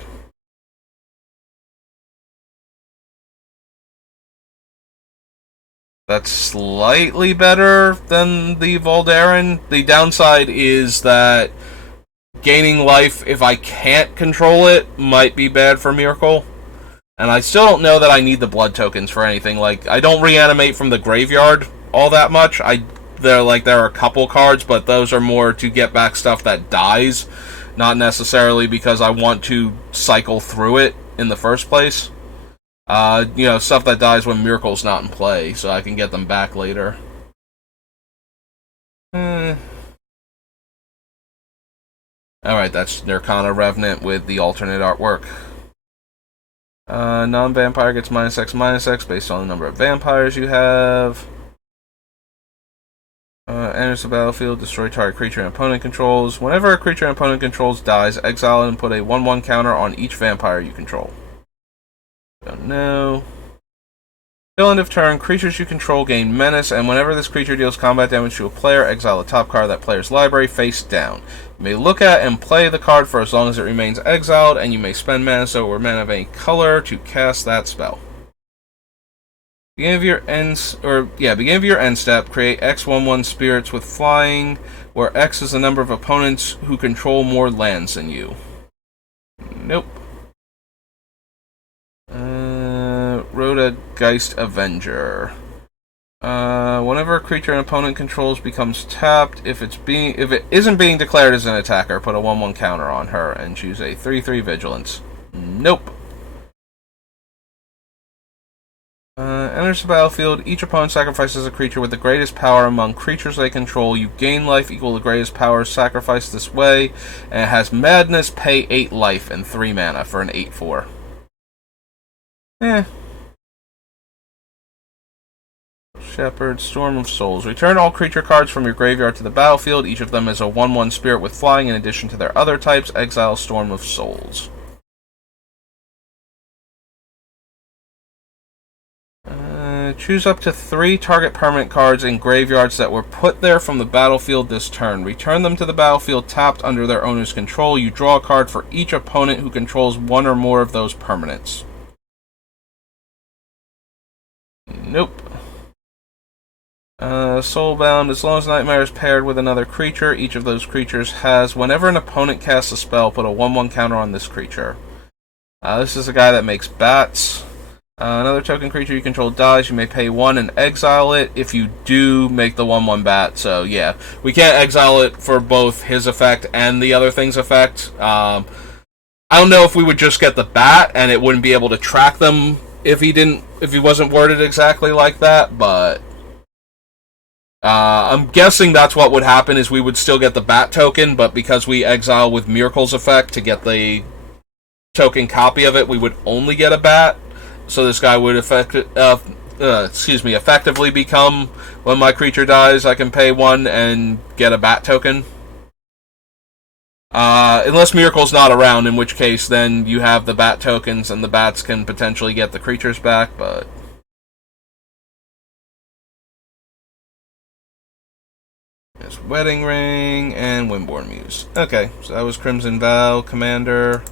That's slightly better than the Voldaren. The downside is that gaining life, if I can't control it, might be bad for Myrkul. And I still don't know that I need the blood tokens for anything. Like, I don't reanimate from the graveyard all that much. There are a couple cards, but those are more to get back stuff that dies, not necessarily because I want to cycle through it in the first place. Stuff that dies when Myrkul's not in play, so I can get them back later. Alright, that's Nirkana Revenant with the alternate artwork. Non-vampire gets -X/-X based on the number of vampires you have. Enters the battlefield, destroy target creature and opponent controls. Whenever a creature and opponent controls dies, exile it and put a 1/1 counter on each vampire you control. Don't know. Till end of turn, creatures you control gain menace, and whenever this creature deals combat damage to a player, exile the top card of that player's library face down. You may look at and play the card for as long as it remains exiled, and you may spend mana or mana of any color to cast that spell. Beginning of your end step, create X/1/1 spirits with flying, where X is the number of opponents who control more lands than you. Nope. Rhoda Geist Avenger. Whenever a creature an opponent controls becomes tapped, if it isn't being declared as an attacker, put a 1/1 counter on her and choose a 3/3 vigilance. Nope. Enters the battlefield. Each opponent sacrifices a creature with the greatest power among creatures they control. You gain life equal to the greatest power sacrificed this way, and it has madness. Pay 8 life and 3 mana for an 8/4. Shepherd, Storm of Souls. Return all creature cards from your graveyard to the battlefield. Each of them is a 1/1 spirit with flying in addition to their other types. Exile Storm of Souls. Choose up to 3 target permanent cards in graveyards that were put there from the battlefield this turn. Return them to the battlefield tapped under their owner's control. You draw a card for each opponent who controls one or more of those permanents. Nope. Soulbound. As long as Nightmare is paired with another creature, each of those creatures has, whenever an opponent casts a spell, put a 1/1 counter on this creature. This is a guy that makes bats. Another token creature you control dies, you may pay 1 and exile it. If you do, make the 1/1 bat. So yeah, we can't exile it for both his effect and the other thing's effect. I don't know if we would just get the bat and it wouldn't be able to track them if he wasn't worded exactly like that, but I'm guessing that's what would happen, is we would still get the bat token, but because we exile with Myrkul's effect to get the token copy of it, we would only get a bat. So this guy would effectively become, when my creature dies, I can pay 1 and get a bat token. Unless Myrkul's not around, in which case then you have the bat tokens and the bats can potentially get the creatures back, but there's Wedding Ring and Windborn Muse. Okay, so that was Crimson Vow, Commander.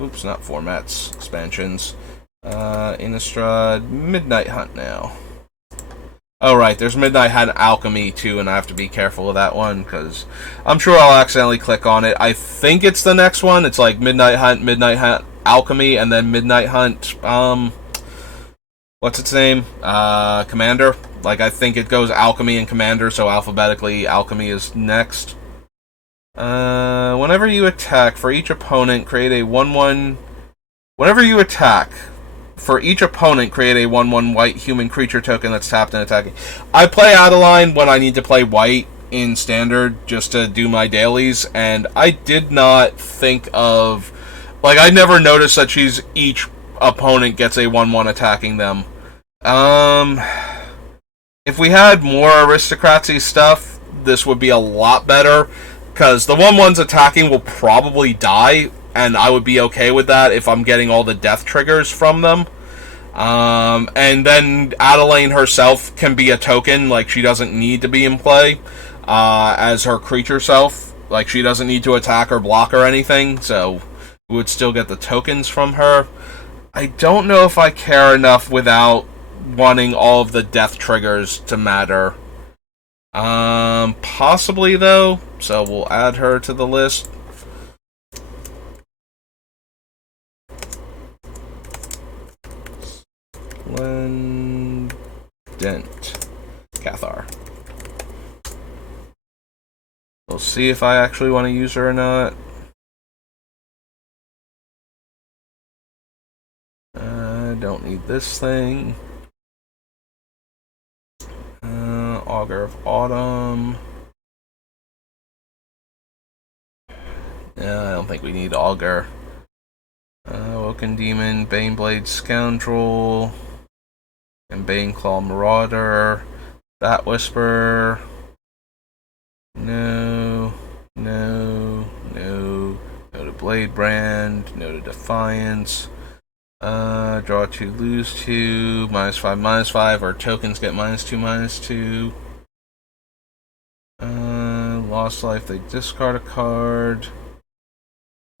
Oops, not formats, expansions. Innistrad, Midnight Hunt now. Oh right, there's Midnight Hunt Alchemy too, and I have to be careful with that one, because I'm sure I'll accidentally click on it. I think it's the next one. It's like Midnight Hunt Alchemy, and then Midnight Hunt, what's its name? Commander. Like, I think it goes Alchemy and Commander, so alphabetically Alchemy is next. Whenever you attack, for each opponent, create a 1/1... Whenever you attack, for each opponent, create a 1/1 white human creature token that's tapped and attacking. I play Adeline when I need to play white in Standard, just to do my dailies, and I did not think of... Like, I never noticed that each opponent gets a 1/1 attacking them. If we had more aristocracy stuff, this would be a lot better. Because the ones attacking will probably die, and I would be okay with that if I'm getting all the death triggers from them. And then Adelaine herself can be a token, like she doesn't need to be in play as her creature self. Like she doesn't need to attack or block or anything, so we would still get the tokens from her. I don't know if I care enough without wanting all of the death triggers to matter. Possibly though, so we'll add her to the list. Splendent Cathar. We'll see if I actually want to use her or not. I don't need this thing. Augur of Autumn. I don't think we need Augur. Woken Demon, Baneblade Scoundrel, and Baneclaw Marauder. Bat Whisperer. No. No to Blade Brand. No to Defiance. Draw 2, lose 2, -5/-5, or tokens get -2/-2. Lost life, they discard a card.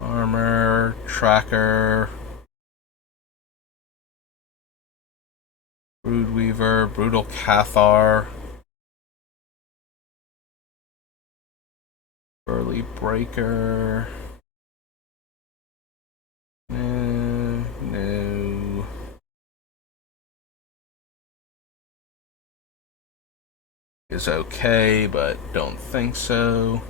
Armor, Tracker, Broodweaver, Brutal Cathar, Burly Breaker. No. Is okay, but don't think so.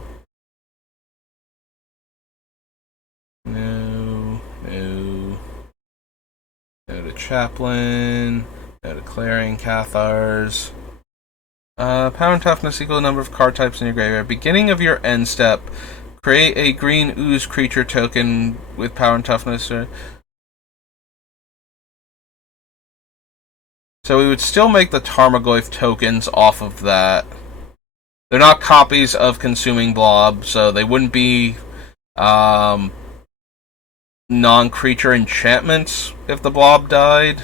No to Chaplain. No to Clarion Cathars. Power and toughness equal the number of card types in your graveyard. Beginning of your end step, create a green ooze creature token with power and toughness. So we would still make the Tarmogoyf tokens off of that. They're not copies of Consuming Blob, so they wouldn't be non-creature enchantments if the blob died.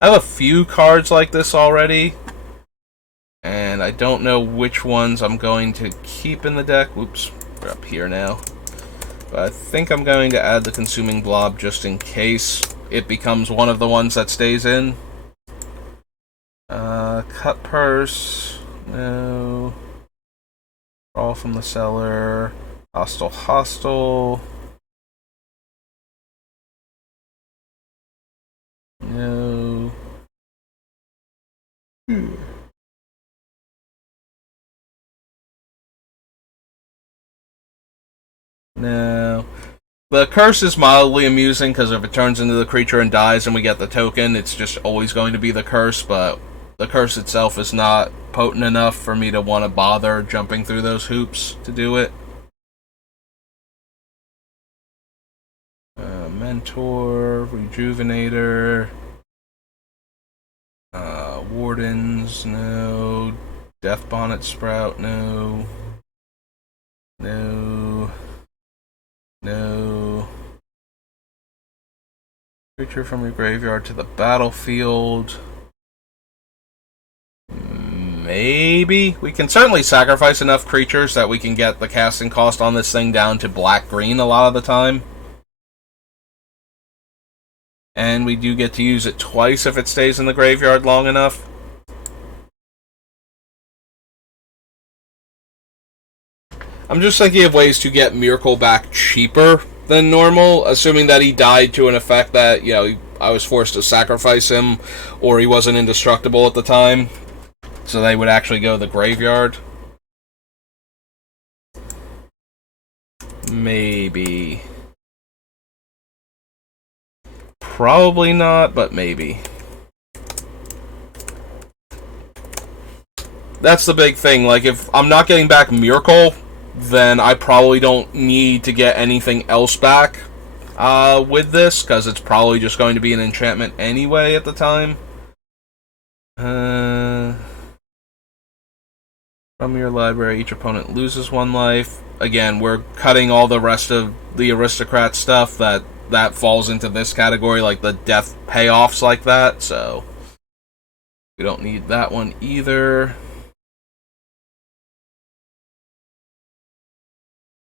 I have a few cards like this already, and I don't know which ones I'm going to keep in the deck. Oops, we're up here now. But I think I'm going to add the Consuming Blob just in case it becomes one of the ones that stays in. Cut Purse, no. Draw from the cellar. Hostile. No. No. The curse is mildly amusing because if it turns into the creature and dies and we get the token, it's just always going to be the curse, but the curse itself is not potent enough for me to want to bother jumping through those hoops to do it. Mentor, Rejuvenator, Wardens, no. Death Bonnet Sprout, no. Creature from your graveyard to the battlefield. Maybe. We can certainly sacrifice enough creatures that we can get the casting cost on this thing down to black-green a lot of the time. And we do get to use it twice if it stays in the graveyard long enough. I'm just thinking of ways to get Myrkul back cheaper than normal, assuming that he died to an effect that, I was forced to sacrifice him, or he wasn't indestructible at the time. So they would actually go to the graveyard. Maybe. Probably not, but maybe. That's the big thing. Like, if I'm not getting back Myrkul, then I probably don't need to get anything else back with this, because it's probably just going to be an enchantment anyway at the time. Uh, from your library, each opponent loses 1 life. Again, we're cutting all the rest of the aristocrat stuff that falls into this category, like the death payoffs like that, so we don't need that one either.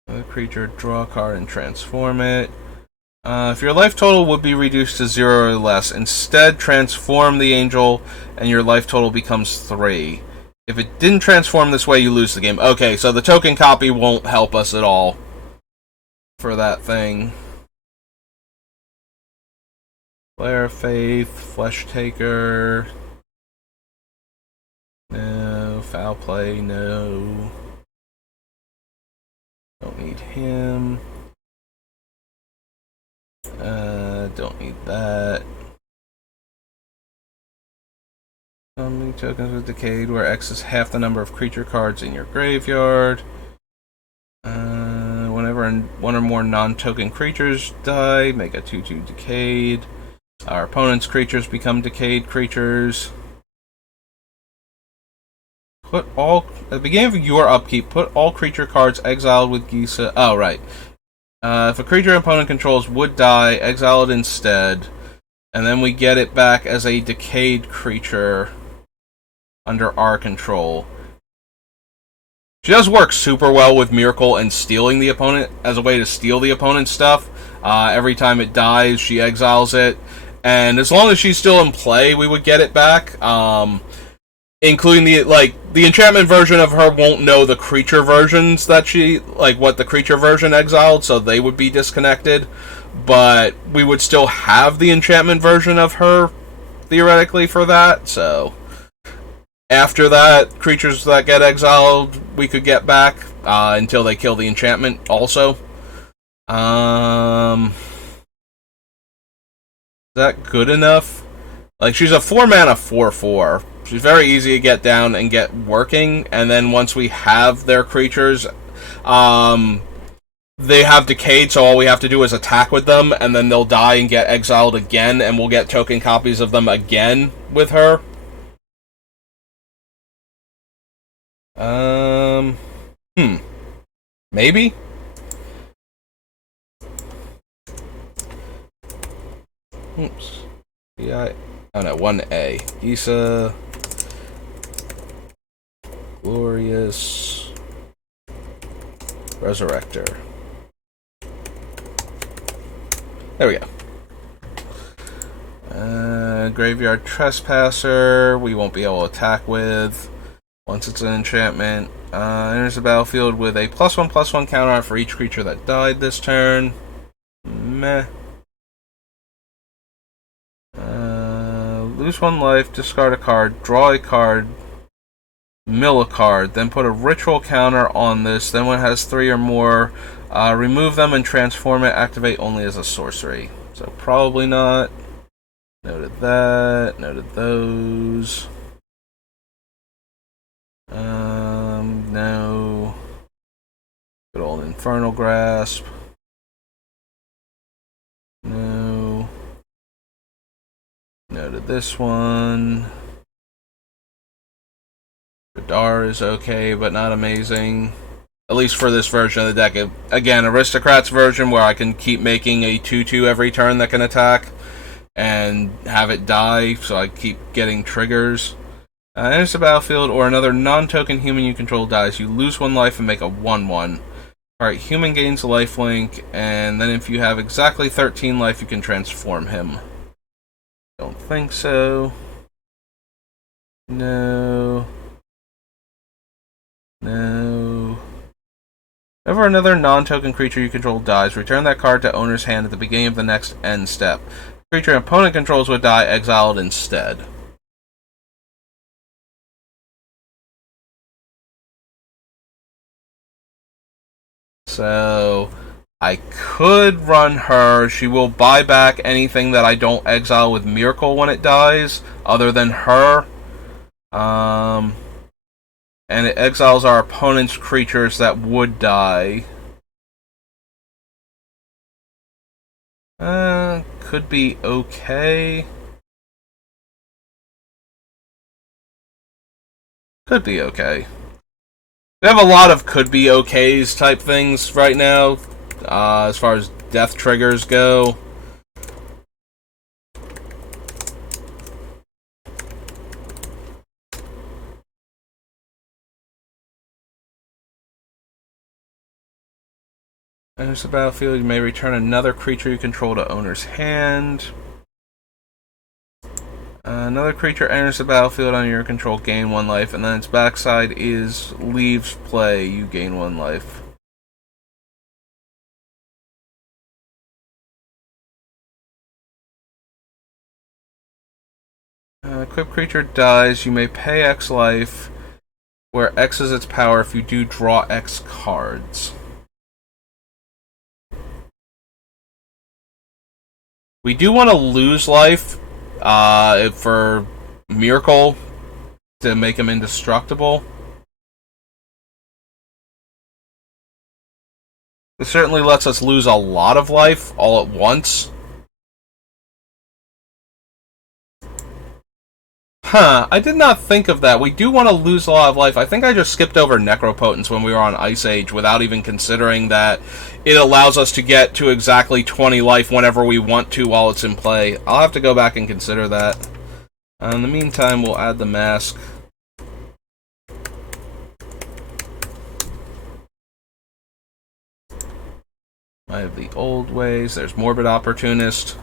A creature, draw a card and transform it. If your life total would be reduced to 0 or less, instead transform the angel and your life total becomes 3. If it didn't transform this way, you lose the game. Okay, so the token copy won't help us at all for that thing. Flare of Faith, Flesh Taker. No. Foul Play, no. Don't need him. Don't need that. How many tokens with Decayed, where X is half the number of creature cards in your graveyard. Whenever one or more non-token creatures die, make a 2/2 Decayed. Our opponent's creatures become Decayed creatures. At the beginning of your upkeep, put all creature cards exiled with Gisa. Oh, right. If a creature opponent controls would die, exile it instead. And then we get it back as a Decayed creature under our control. She does work super well with Myrkul and stealing the opponent as a way to steal the opponent's stuff. Every time it dies, she exiles it. And as long as she's still in play, we would get it back. Including the enchantment version of her won't know the creature versions that what the creature version exiled, so they would be disconnected. But we would still have the enchantment version of her, theoretically, for that, so after that, creatures that get exiled, we could get back, until they kill the enchantment, also. Is that good enough? Like, she's a 4-mana 4/4. She's very easy to get down and get working, and then once we have their creatures, they have Decayed, so all we have to do is attack with them, and then they'll die and get exiled again, and we'll get token copies of them again with her. Maybe? Oops. Yeah, oh no, 1A. Gisa. Glorious. Resurrector. There we go. Graveyard Trespasser, we won't be able to attack with once it's an enchantment. Enters the battlefield with a +1/+1 counter for each creature that died this turn. Meh. Lose 1 life, discard a card, draw a card, mill a card, then put a ritual counter on this. Then when it has 3 or more, remove them and transform it. Activate only as a sorcery. So probably not. Noted that. Noted those. No. Good old Infernal Grasp. No. Noted this one. Radar is okay, but not amazing. At least for this version of the deck. Again, Aristocrats version where I can keep making a 2/2 every turn that can attack and have it die, so I keep getting triggers. Enters the battlefield, or another non-token human you control dies. You lose 1 life and make a 1/1. Alright, human gains lifelink, and then if you have exactly 13 life, you can transform him. Don't think so. No. No. Whenever another non-token creature you control dies, return that card to owner's hand at the beginning of the next end step. Creature an opponent controls would die, exiled instead. So I could run her. She will buy back anything that I don't exile with Myrkul when it dies, other than her. And it exiles our opponent's creatures that would die. Could be okay. Could be okay. We have a lot of could be okays type things right now, as far as death triggers go. Enters the battlefield, you may return another creature you control to owner's hand. Another creature enters the battlefield under your control, gain 1 life, and then its backside is leaves play, you gain 1 life. Equipped creature dies, you may pay X life, where X is its power. If you do, draw X cards. We do want to lose life for Myrkul to make him indestructible. It certainly lets us lose a lot of life all at once. I did not think of that. We do want to lose a lot of life. I think I just skipped over Necropotence when we were on Ice Age without even considering that it allows us to get to exactly 20 life whenever we want to while it's in play. I'll have to go back and consider that. In the meantime, we'll add the mask. I have the old ways. There's Morbid Opportunist.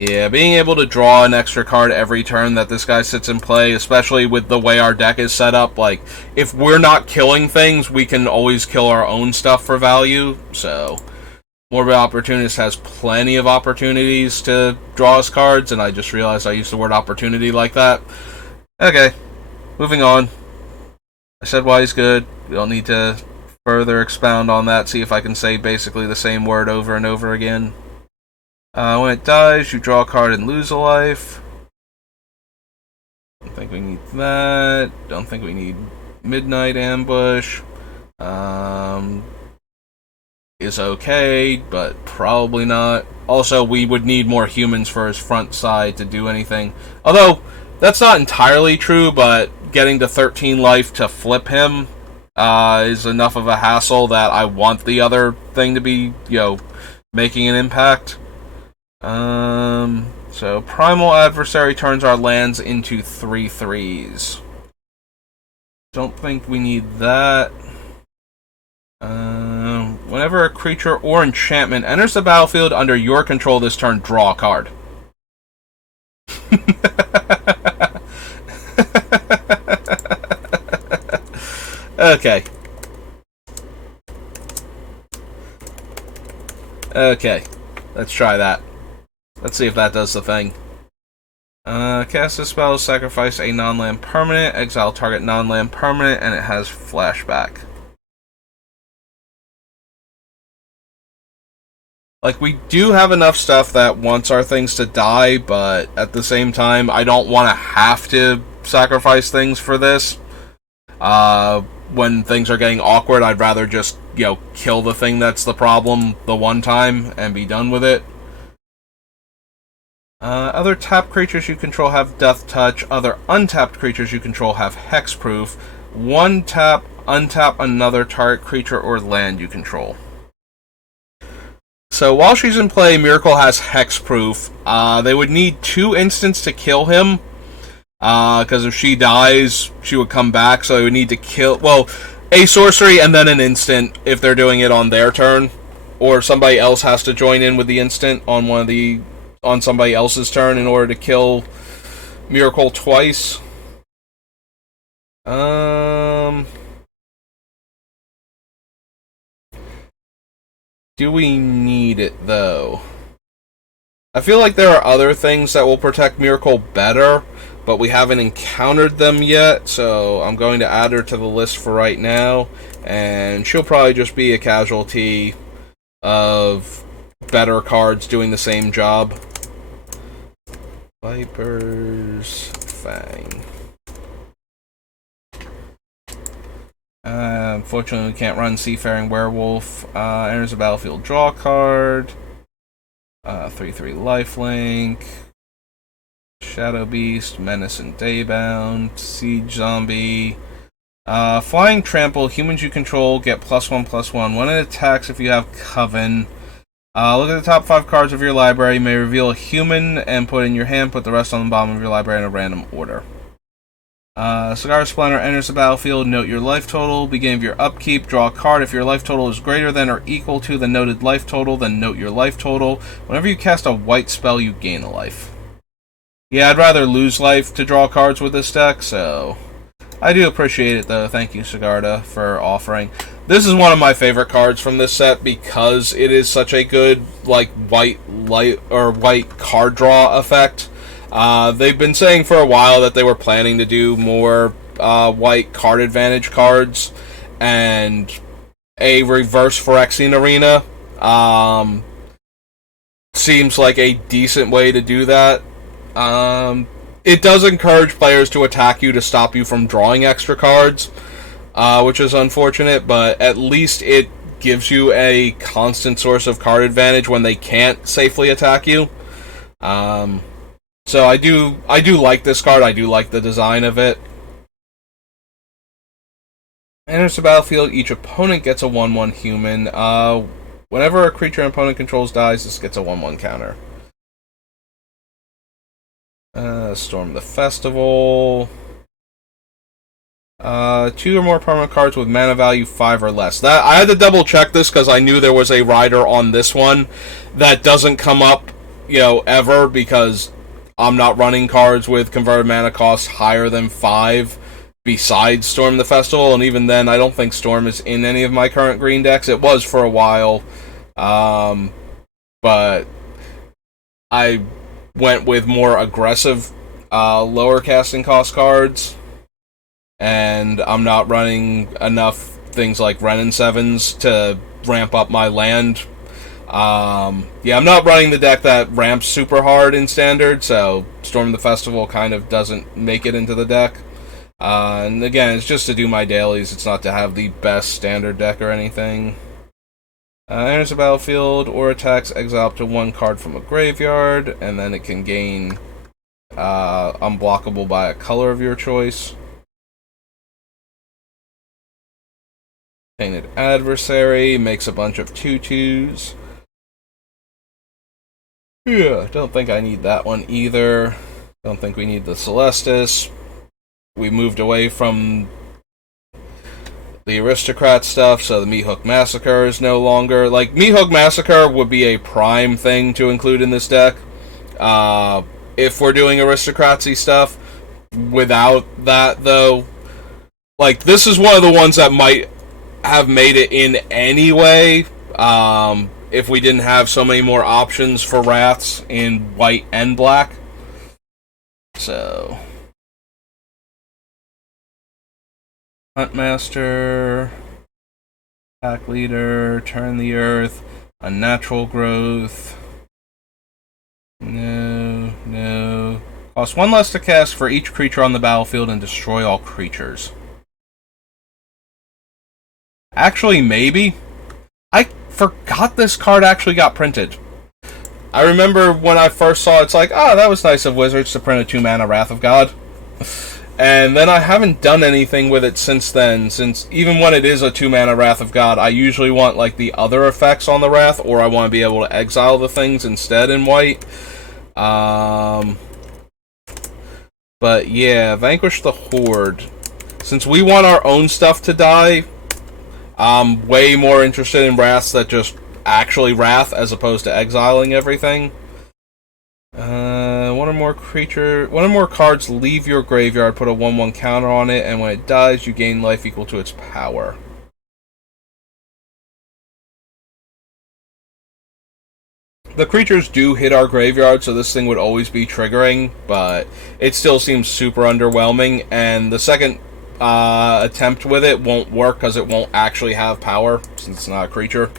Yeah, being able to draw an extra card every turn that this guy sits in play, especially with the way our deck is set up, like, if we're not killing things, we can always kill our own stuff for value, so Morbid Opportunist has plenty of opportunities to draw us cards, and I just realized I used the word opportunity like that. Okay, moving on. I said why he's good. We don't need to further expound on that, see if I can say basically the same word over and over again. When it dies, you draw a card and lose a life. Don't think we need that. Don't think we need Midnight Ambush. Is okay, but probably not. Also, we would need more humans for his front side to do anything. Although, that's not entirely true, but getting to 13 life to flip him is enough of a hassle that I want the other thing to be, making an impact. So Primal Adversary turns our lands into 3/3s. Don't think we need that. Whenever a creature or enchantment enters the battlefield under your control this turn, draw a card. Okay. Okay. Let's try that. Let's see if that does the thing. Cast a spell, sacrifice a non-land permanent, exile target non-land permanent, and it has flashback. Like, we do have enough stuff that wants our things to die, but at the same time, I don't want to have to sacrifice things for this. When things are getting awkward, I'd rather just, kill the thing that's the problem the one time and be done with it. Other tapped creatures you control have Death Touch. Other untapped creatures you control have Hexproof. 1 tap, untap another target creature or land you control. So while she's in play, Myrkul has Hexproof. They would need 2 instants to kill him. Because if she dies, she would come back, so they would need to kill... Well, a sorcery and then an instant if they're doing it on their turn. Or somebody else has to join in with the instant on somebody else's turn in order to kill Myrkul twice. Do we need it, though? I feel like there are other things that will protect Myrkul better, but we haven't encountered them yet, so I'm going to add her to the list for right now, and she'll probably just be a casualty of better cards doing the same job. Viper's Fang. Unfortunately, we can't run Seafaring Werewolf. Enters the battlefield, draw a card. 3/3 lifelink. Shadow Beast, Menace and Daybound, Siege Zombie. Flying Trample, humans you control get +1/+1. When it attacks, if you have Coven. Look at the top 5 cards of your library. You may reveal a human and put in your hand. Put the rest on the bottom of your library in a random order. Cigar Splinter enters the battlefield. Note your life total. Beginning of your upkeep, draw a card. If your life total is greater than or equal to the noted life total, then note your life total. Whenever you cast a white spell, you gain a life. Yeah, I'd rather lose life to draw cards with this deck, so I do appreciate it, though. Thank you, Sigarda, for offering. This is one of my favorite cards from this set because it is such a good, like, white card draw effect. They've been saying for a while that they were planning to do more white card advantage cards, and a reverse Phyrexian Arena seems like a decent way to do that. It does encourage players to attack you to stop you from drawing extra cards, which is unfortunate, but at least it gives you a constant source of card advantage when they can't safely attack you. So I do like this card. I do like the design of it. Enters the battlefield, each opponent gets a 1/1 human. Whenever a creature an opponent controls dies, this gets a 1/1 counter. Storm the Festival. 2 or more permanent cards with mana value 5 or less. That I had to double check this because I knew there was a rider on this one that doesn't come up, ever, because I'm not running cards with converted mana costs higher than 5 besides Storm the Festival, and even then I don't think Storm is in any of my current green decks. It was for a while, but I went with more aggressive, lower casting cost cards, and I'm not running enough things like Renin 7s to ramp up my land. I'm not running the deck that ramps super hard in Standard, so Storm the Festival kind of doesn't make it into the deck. And again, it's just to do my dailies, it's not to have the best Standard deck or anything. Enters the battlefield or attacks, exile up to 1 card from a graveyard, and then it can gain unblockable by a color of your choice. Painted Adversary makes a bunch of 2/2s. Yeah, don't think I need that one either. Don't think we need the Celestis. We moved away from the Aristocrat stuff, so the Meathook Massacre is no longer... Like, Meathook Massacre would be a prime thing to include in this deck. If we're doing Aristocratsy stuff. Without that, though, like, this is one of the ones that might have made it in anyway, if we didn't have so many more options for Wraths in white and black. So... Huntmaster, Pack Leader, Turn the Earth, Unnatural Growth. No. Cost 1 less to cast for each creature on the battlefield and destroy all creatures. Actually, maybe. I forgot this card actually got printed. I remember when I first saw it, it's like, that was nice of Wizards to print a 2-mana Wrath of God. And then I haven't done anything with it since then, since even when it is a 2-mana Wrath of God, I usually want, like, the other effects on the Wrath, or I want to be able to exile the things instead in white. But yeah, Vanquish the Horde. Since we want our own stuff to die, I'm way more interested in Wraths that just actually Wrath, as opposed to exiling everything. One or more cards leave your graveyard, put a 1/1 counter on it, and when it dies, you gain life equal to its power. The creatures do hit our graveyard, so this thing would always be triggering, but it still seems super underwhelming, and the second attempt with it won't work because it won't actually have power, since it's not a creature.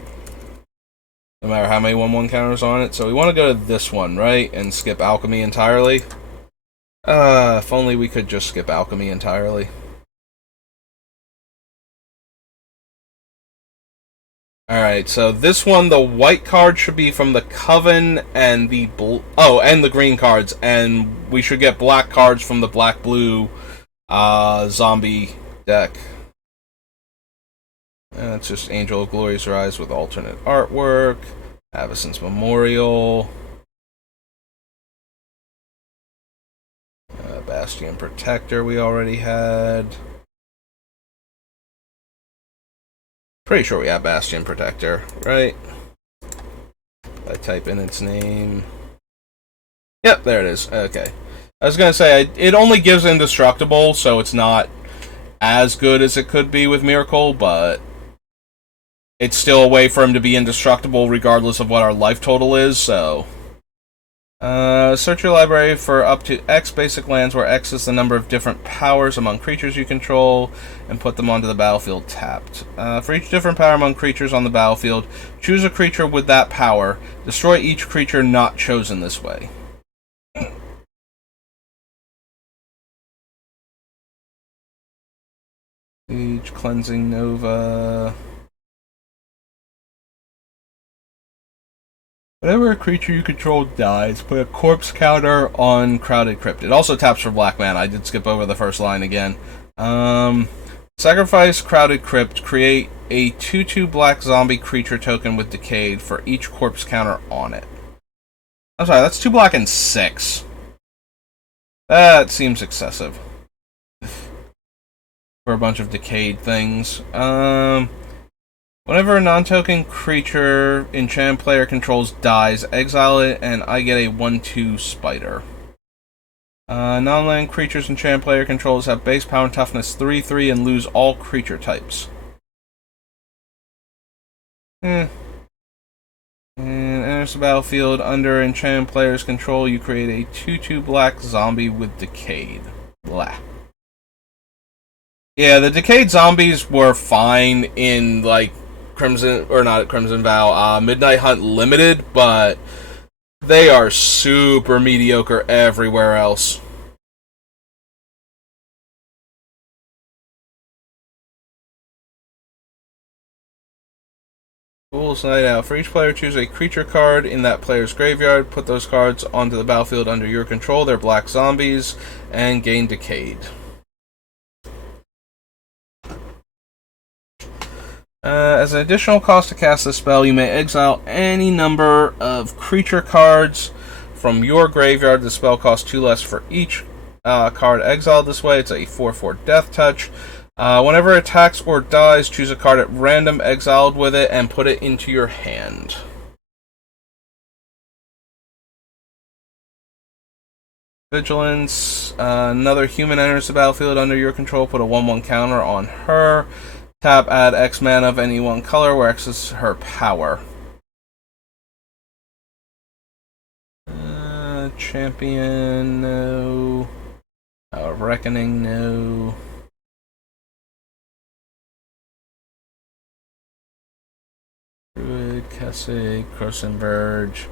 No matter how many 1/1 counters on it. So we want to go to this one, right? And skip Alchemy entirely. If only we could just skip Alchemy entirely. Alright, so this one, the white card should be from the Coven and the and the green cards, and we should get black cards from the black-blue zombie deck. And it's just Angel of Glory's Rise with alternate artwork, Avacyn's Memorial, Bastion Protector we already had. Pretty sure we have Bastion Protector, right? I type in its name. Yep, there it is. Okay. I was gonna say, it only gives Indestructible, so it's not as good as it could be with Myrkul, but it's still a way for him to be indestructible regardless of what our life total is, so... search your library for up to X basic lands, where X is the number of different powers among creatures you control, and put them onto the battlefield tapped. For each different power among creatures on the battlefield, choose a creature with that power. Destroy each creature not chosen this way. Siege, Cleansing Nova... Whenever a creature you control dies, put a corpse counter on Crowded Crypt. It also taps for black mana. I did skip over the first line again. Sacrifice Crowded Crypt. Create a 2/2 black zombie creature token with Decayed for each corpse counter on it. I'm sorry, that's 2 black and 6. That seems excessive. For a bunch of Decayed things. Whenever a non-token creature enchant player controls dies, exile it, and I get a 1/2 spider. Non-land creatures enchant player controls have base power and toughness 3/3 and lose all creature types. And enters the battlefield under enchant player's control, you create a 2/2 black zombie with Decayed. Blah. Yeah, the Decayed zombies were fine in, like, Crimson, or not Crimson Vow, Midnight Hunt Limited, but they are super mediocre everywhere else. Fool's Night Out. For each player, choose a creature card in that player's graveyard. Put those cards onto the battlefield under your control. They're black zombies, and gain Decayed. As an additional cost to cast this spell, you may exile any number of creature cards from your graveyard. The spell costs 2 less for each card exiled this way. It's a 4/4 Death Touch. Whenever it attacks or dies, choose a card at random exiled with it and put it into your hand. Vigilance. Another human enters the battlefield under your control. Put a 1/1 counter on her. Tap, add X mana of any one color, where X is her power. Champion, no. Reckoning, no. Druid, Kessig, Crossonverge.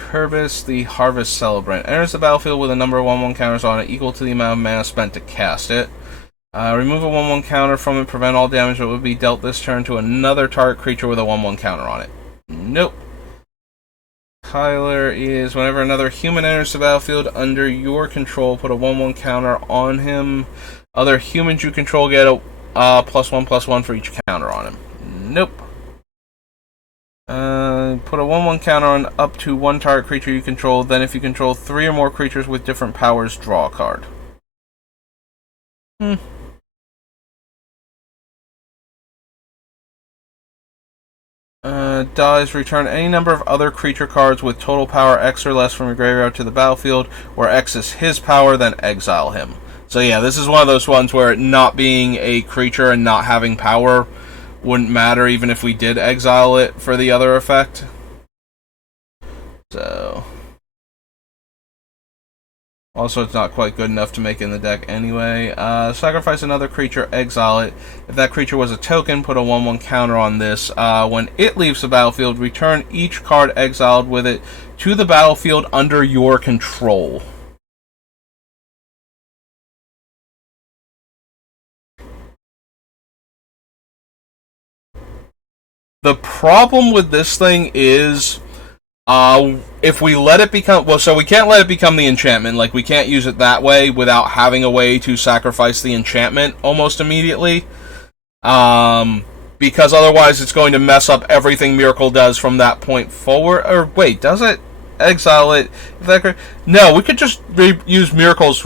Kerbis, the Harvest Celebrant. Enters the battlefield with a number of 1/1 counters on it equal to the amount of mana spent to cast it. Remove a 1/1 counter from it, prevent all damage that would be dealt this turn to another target creature with a 1/1 counter on it. Nope. Tyler is whenever another human enters the battlefield under your control, put a 1/1 counter on him. Other humans you control get a +1/+1 for each counter on him. Nope. Put a 1/1 counter on up to one target creature you control. Then if you control 3 or more creatures with different powers, draw a card. Dies, return any number of other creature cards with total power X or less from your graveyard to the battlefield, where X is his power, then exile him. So yeah, this is one of those ones where not being a creature and not having power wouldn't matter even if we did exile it for the other effect. So... Also, it's not quite good enough to make in the deck anyway. Sacrifice another creature, exile it. If that creature was a token, put a 1/1 counter on this. When it leaves the battlefield, return each card exiled with it to the battlefield under your control. The problem with this thing is, if we let it become... Well, so we can't let it become the enchantment. Like, we can't use it that way without having a way to sacrifice the enchantment almost immediately. Because otherwise it's going to mess up everything Myrkul does from that point forward. Or, wait, does it? Exile it? No, we could just use Myrkul's...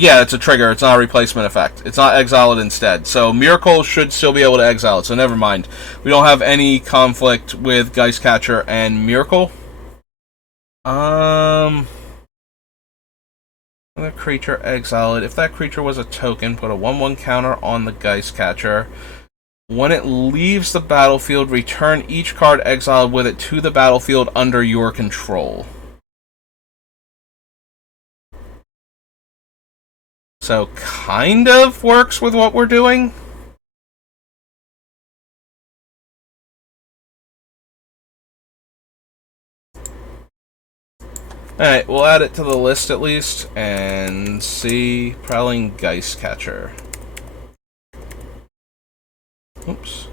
yeah, it's a trigger. It's not a replacement effect. It's not exile it instead. So Myrkul should still be able to exile it, so never mind. We don't have any conflict with Geistcatcher and Myrkul. Another creature, exile it. If that creature was a token, put a 1/1 counter on the Geistcatcher. When it leaves the battlefield, return each card exiled with it to the battlefield under your control. So, kind of works with what we're doing. Alright, we'll add it to the list at least, and see Prowling Geistcatcher. Oops.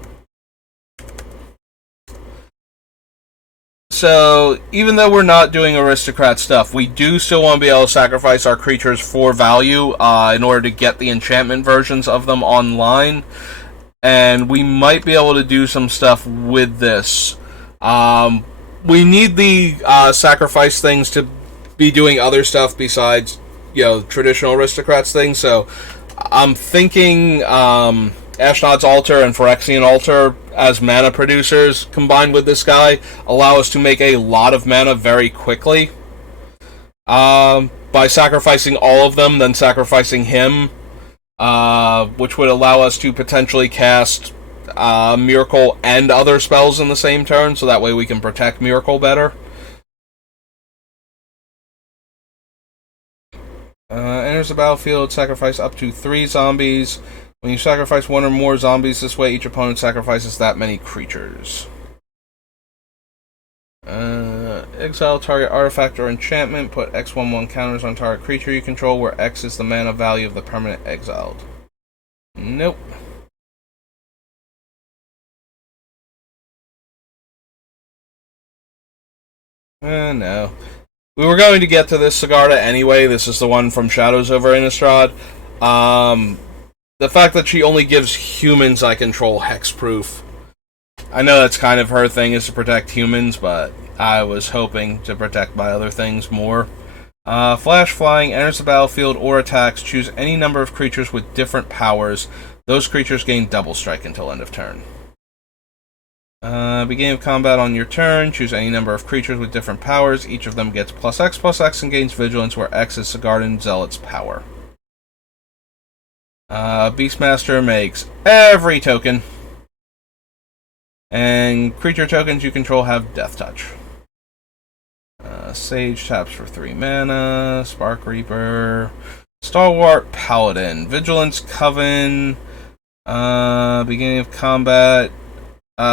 So, even though we're not doing aristocrat stuff, we do still want to be able to sacrifice our creatures for value in order to get the enchantment versions of them online. And we might be able to do some stuff with this. We need the sacrifice things to be doing other stuff besides, traditional aristocrats things. So, I'm thinking... Ashnod's Altar and Phyrexian Altar as mana producers combined with this guy allow us to make a lot of mana very quickly. By sacrificing all of them, then sacrificing him, which would allow us to potentially cast Myrkul and other spells in the same turn, so that way we can protect Myrkul better. Enters the battlefield, sacrifice up to 3 zombies. When you sacrifice 1 or more zombies this way, each opponent sacrifices that many creatures. Exile target artifact or enchantment. Put X 1/1 counters on target creature you control, where X is the mana value of the permanent exiled. Nope. No. We were going to get to this Sigarda anyway. This is the one from Shadows over Innistrad. The fact that she only gives humans I control hexproof. I know that's kind of her thing, is to protect humans, but I was hoping to protect my other things more. Flash Flying, enters the battlefield or attacks. Choose any number of creatures with different powers. Those creatures gain double strike until end of turn. Beginning of combat on your turn. Choose any number of creatures with different powers. Each of them gets +X/+X and gains vigilance, where X is Sigardan Zealot's power. Beastmaster makes every token. And creature tokens you control have Death Touch. Sage taps for 3 mana. Spark Reaper. Stalwart Paladin. Vigilance Coven. Beginning of combat.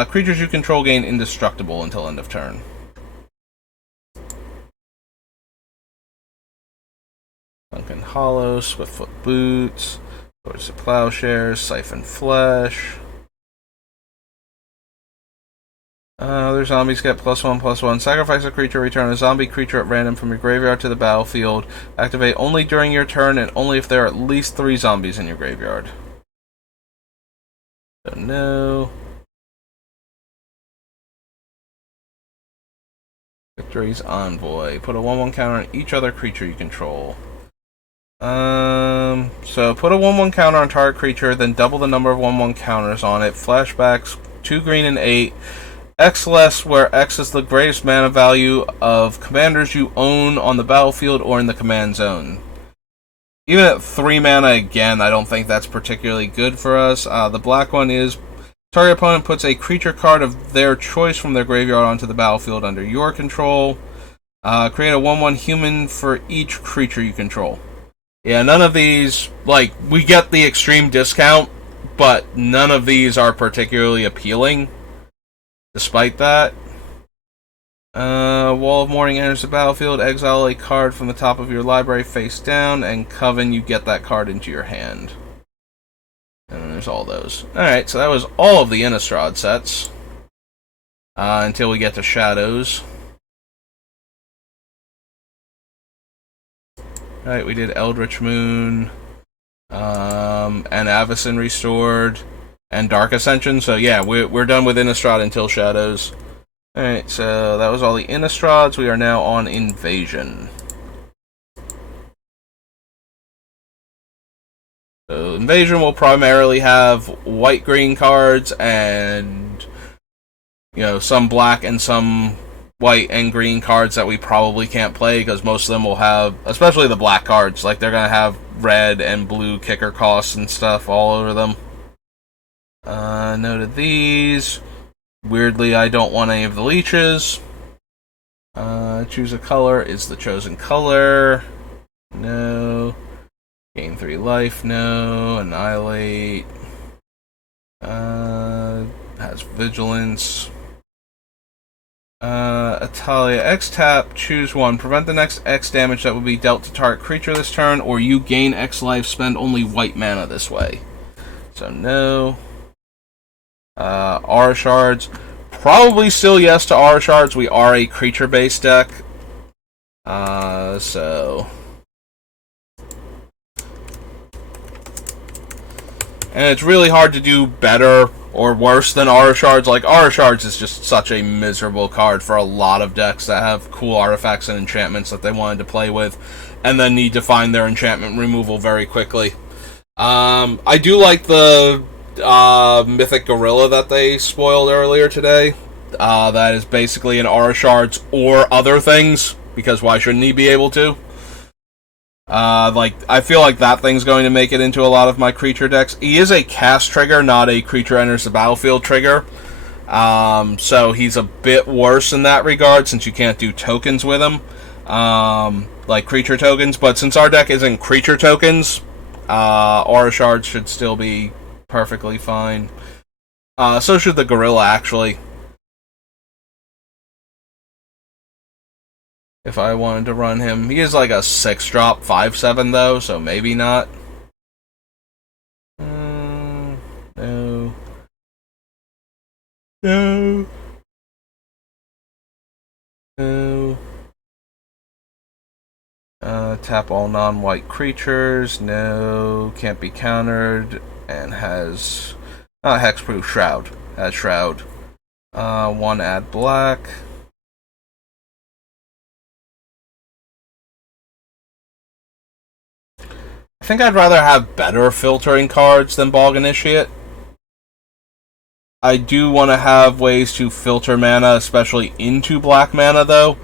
Creatures you control gain indestructible until end of turn. Sunken Hollow. Swiftfoot Boots. Swords to Plowshares, Siphon Flesh. Other zombies get +1/+1. Sacrifice a creature, return a zombie creature at random from your graveyard to the battlefield. Activate only during your turn and only if there are at least 3 zombies in your graveyard. So no. Victory's Envoy. Put a 1/1 counter on each other creature you control. So put a 1/1 counter on target creature, then double the number of 1/1 counters on it. Flashbacks, 2 green and 8. X less, where X is the greatest mana value of commanders you own on the battlefield or in the command zone. Even at 3 mana again, I don't think that's particularly good for us. The black one is, target opponent puts a creature card of their choice from their graveyard onto the battlefield under your control. Create a 1/1 human for each creature you control. Yeah, none of these, we get the extreme discount, but none of these are particularly appealing, despite that. Wall of Mourning enters the battlefield, exile a card from the top of your library face down, and Coven, you get that card into your hand. there's all those. Alright, so that was all of the Innistrad sets. Until we get to Shadows. Alright, we did Eldritch Moon, and Avacyn Restored, and Dark Ascension. So yeah, we're done with Innistrad until Shadows. Alright, so that was all the Innistrads. We are now on Invasion. So Invasion will primarily have white-green cards and, you know, some black and some white and green cards that we probably can't play, because most of them will have, especially the black cards, like they're going to have red and blue kicker costs and stuff all over them. Noted these. Weirdly, I don't want any of the leeches. Choose a color is the chosen color. No. Gain 3 life, no. Annihilate. Has vigilance. Atalia, X tap, choose one. Prevent the next X damage that will be dealt to target creature this turn, or you gain X life, spend only white mana this way. So no. Aura Shards. Probably still yes to Aura Shards. We are a creature-based deck. So... And it's really hard to do better or worse than Aura Shards. Like, Aura Shards is just such a miserable card for a lot of decks that have cool artifacts and enchantments that they wanted to play with, and then need to find their enchantment removal very quickly. I do like the Mythic Gorilla that they spoiled earlier today. That is basically an Aura Shards or other things, because why shouldn't he be able to? I feel like that thing's going to make it into a lot of my creature decks. He is a cast trigger, not a creature enters the battlefield trigger. So he's a bit worse in that regard, since you can't do tokens with him. Like creature tokens. But since our deck isn't creature tokens, Aura Shards should still be perfectly fine. So should the Gorilla, actually. If I wanted to run him. He is like a 6-drop, 5/7 though, so maybe not. No. No. No. Tap all non-white creatures. No. Can't be countered. And has... Hexproof Shroud. Has Shroud. 1 add black. I think I'd rather have better filtering cards than Bog Initiate. I do want to have ways to filter mana, especially into black mana, though.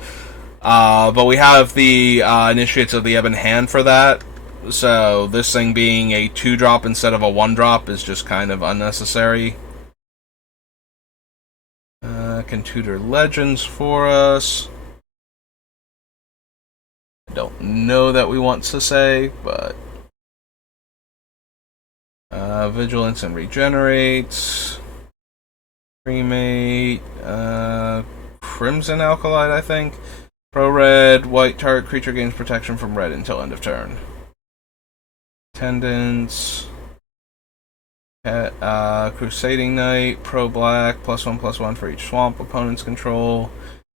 But we have the Initiates of the Ebon Hand for that. So this thing being a 2-drop instead of a 1-drop is just kind of unnecessary. Can tutor Legends for us. I don't know that we want to say, but... Vigilance and Regenerates. Cremate. Crimson Alkalite, I think. Pro red, white target creature gains protection from red until end of turn. Attendance. Crusading Knight. Pro black, +1/+1 for each swamp opponents control.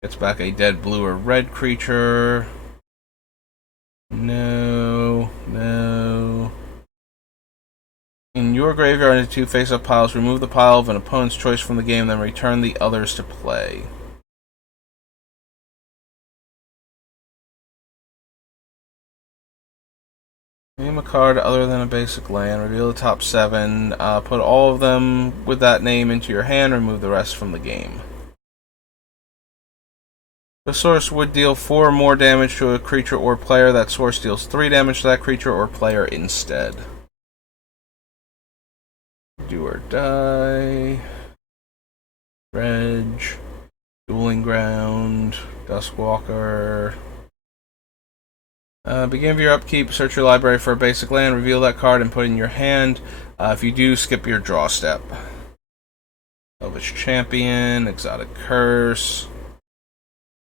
Gets back a dead blue or red creature. No. No. In your graveyard into 2 face-up piles, remove the pile of an opponent's choice from the game, then return the others to play. Name a card other than a basic land, reveal the top 7, put all of them with that name into your hand, remove the rest from the game. The source would deal 4 or more damage to a creature or player. That source deals 3 damage to that creature or player instead. Do or Die, Reg, Dueling Ground, Duskwalker. Begin of your upkeep, search your library for a basic land, reveal that card and put it in your hand. If you do, skip your draw step. Elvish Champion, Exotic Curse.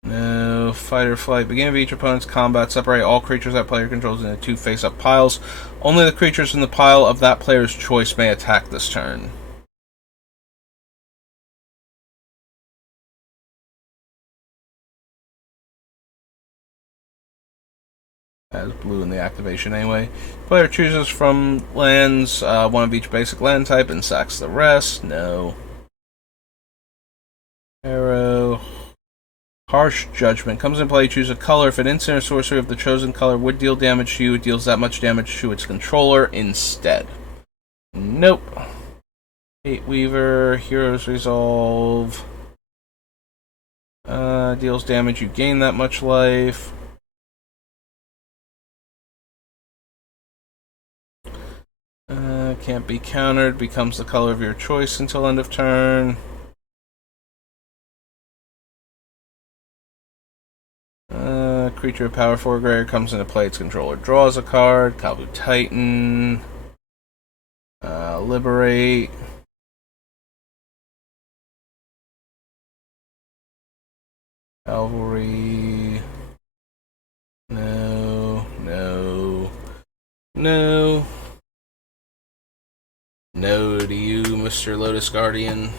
No. No. Fight or flight. Beginning of each opponent's combat, separate all creatures that player controls into 2 face-up piles. Only the creatures in the pile of that player's choice may attack this turn. Has blue in the activation anyway. Player chooses from lands, one of each basic land type, and sacks the rest. No. Arrow. Harsh Judgment. Comes in play, choose a color. If an instant or sorcery of the chosen color would deal damage to you, it deals that much damage to its controller instead. Nope. Hate Weaver. Hero's Resolve. Deals damage, you gain that much life. Can't be countered. Becomes the color of your choice until end of turn. Creature of power 4 greater comes into play. Its controller draws a card. Kavu Titan. Liberate. Cavalry. No. No. No. No to you, Mr. Lotus Guardian.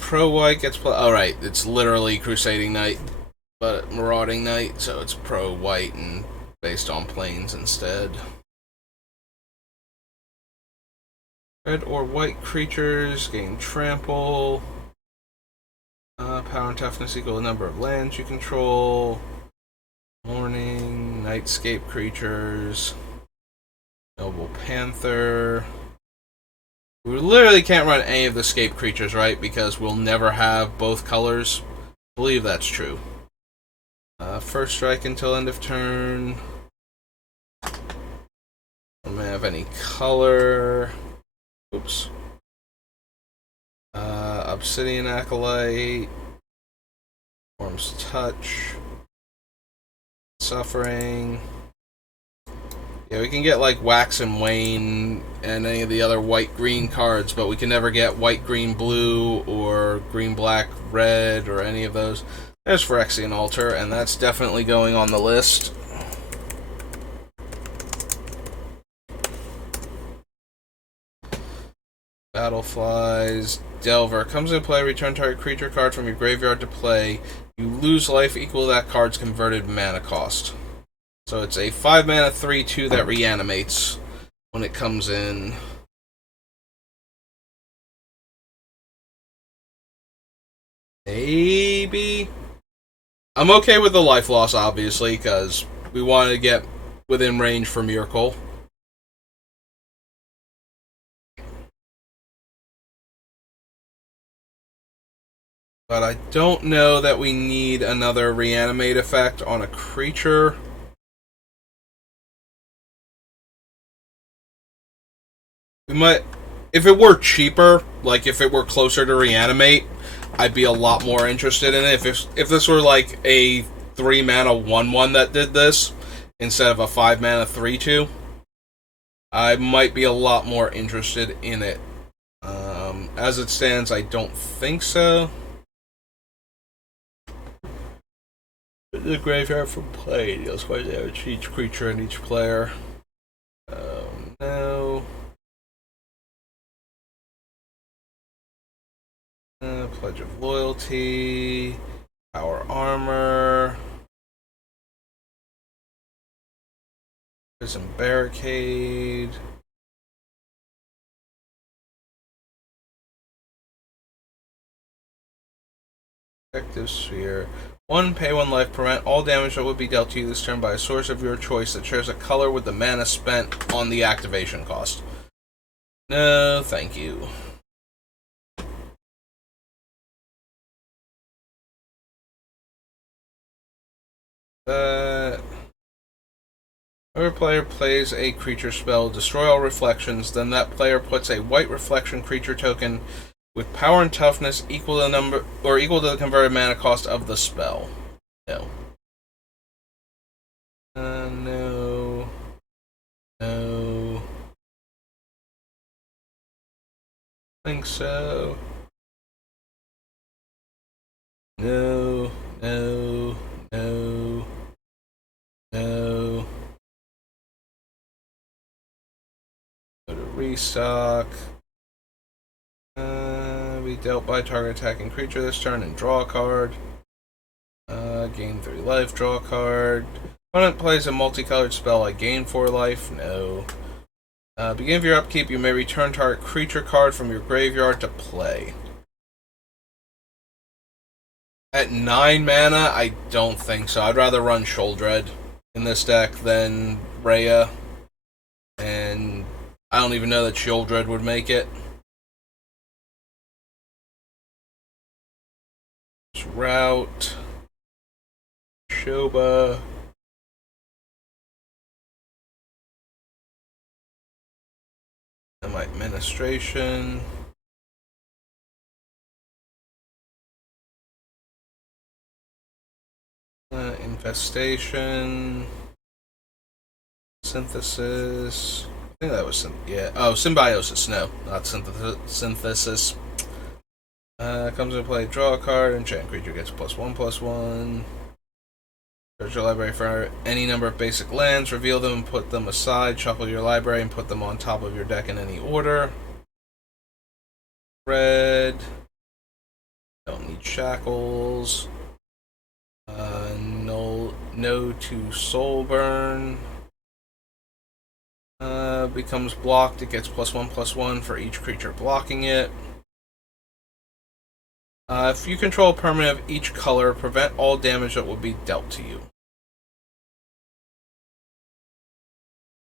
Pro White gets play. Alright, it's literally Crusading Knight, but Marauding Knight, so it's Pro White and based on planes instead. Red or white creatures gain trample. Power and toughness equal the number of lands you control. Morning, Nightscape creatures. Noble Panther. We literally can't run any of the scape creatures, right? Because we'll never have both colors. I believe that's true. First strike until end of turn. Don't have any color. Oops. Obsidian Acolyte. Form's Touch. Suffering. Yeah, we can get like Wax and Wane and any of the other white-green cards, but we can never get white-green-blue or green-black-red or any of those. There's Phyrexian Altar, and that's definitely going on the list. Battleflies. Delver. Comes into play, return target creature card from your graveyard to play. You lose life equal to that card's converted mana cost. So it's a 5 mana 3/2 that reanimates when it comes in. Maybe? I'm okay with the life loss, obviously, because we wanted to get within range for Myrkul. But I don't know that we need another reanimate effect on a creature. We might, if it were cheaper, like if it were closer to reanimate, I'd be a lot more interested in it. If this were like a 3 mana 1/1 that did this instead of a 5 mana 3/2, I might be a lot more interested in it. As it stands, I don't think so. The graveyard from play deals quite damage to each creature and each player. No. Pledge of Loyalty. Power Armor. Prison Barricade. Protective Sphere. 1, pay 1 life, prevent all damage that would be dealt to you this turn by a source of your choice that shares a color with the mana spent on the activation cost. No, thank you. Whoever player plays a creature spell, destroy all reflections, then that player puts a white reflection creature token with power and toughness equal to the number or equal to the converted mana cost of the spell. No. No. No. I think so. No, no, no, no. Go to restock. Be dealt by target attacking creature this turn and draw a card. Gain 3 life, draw a card. Opponent plays a multicolored spell, I gain 4 life. No. Beginning of your upkeep, you may return target creature card from your graveyard to play. At 9 mana, I don't think so. I'd rather run Sholdred in this deck than Rhea. And I don't even know that Sholdred would make it. Route. Shoba. And my administration. Infestation. Synthesis. I think that was Symbiosis. No, not synthesis. Comes into play. Draw a card. Enchant creature gets +1/+1. Search your library for any number of basic lands. Reveal them and put them aside. Shuffle your library and put them on top of your deck in any order. Red. Don't need shackles. No to Soulburn. Becomes blocked. It gets +1/+1 for each creature blocking it. If you control a permanent of each color, prevent all damage that will be dealt to you.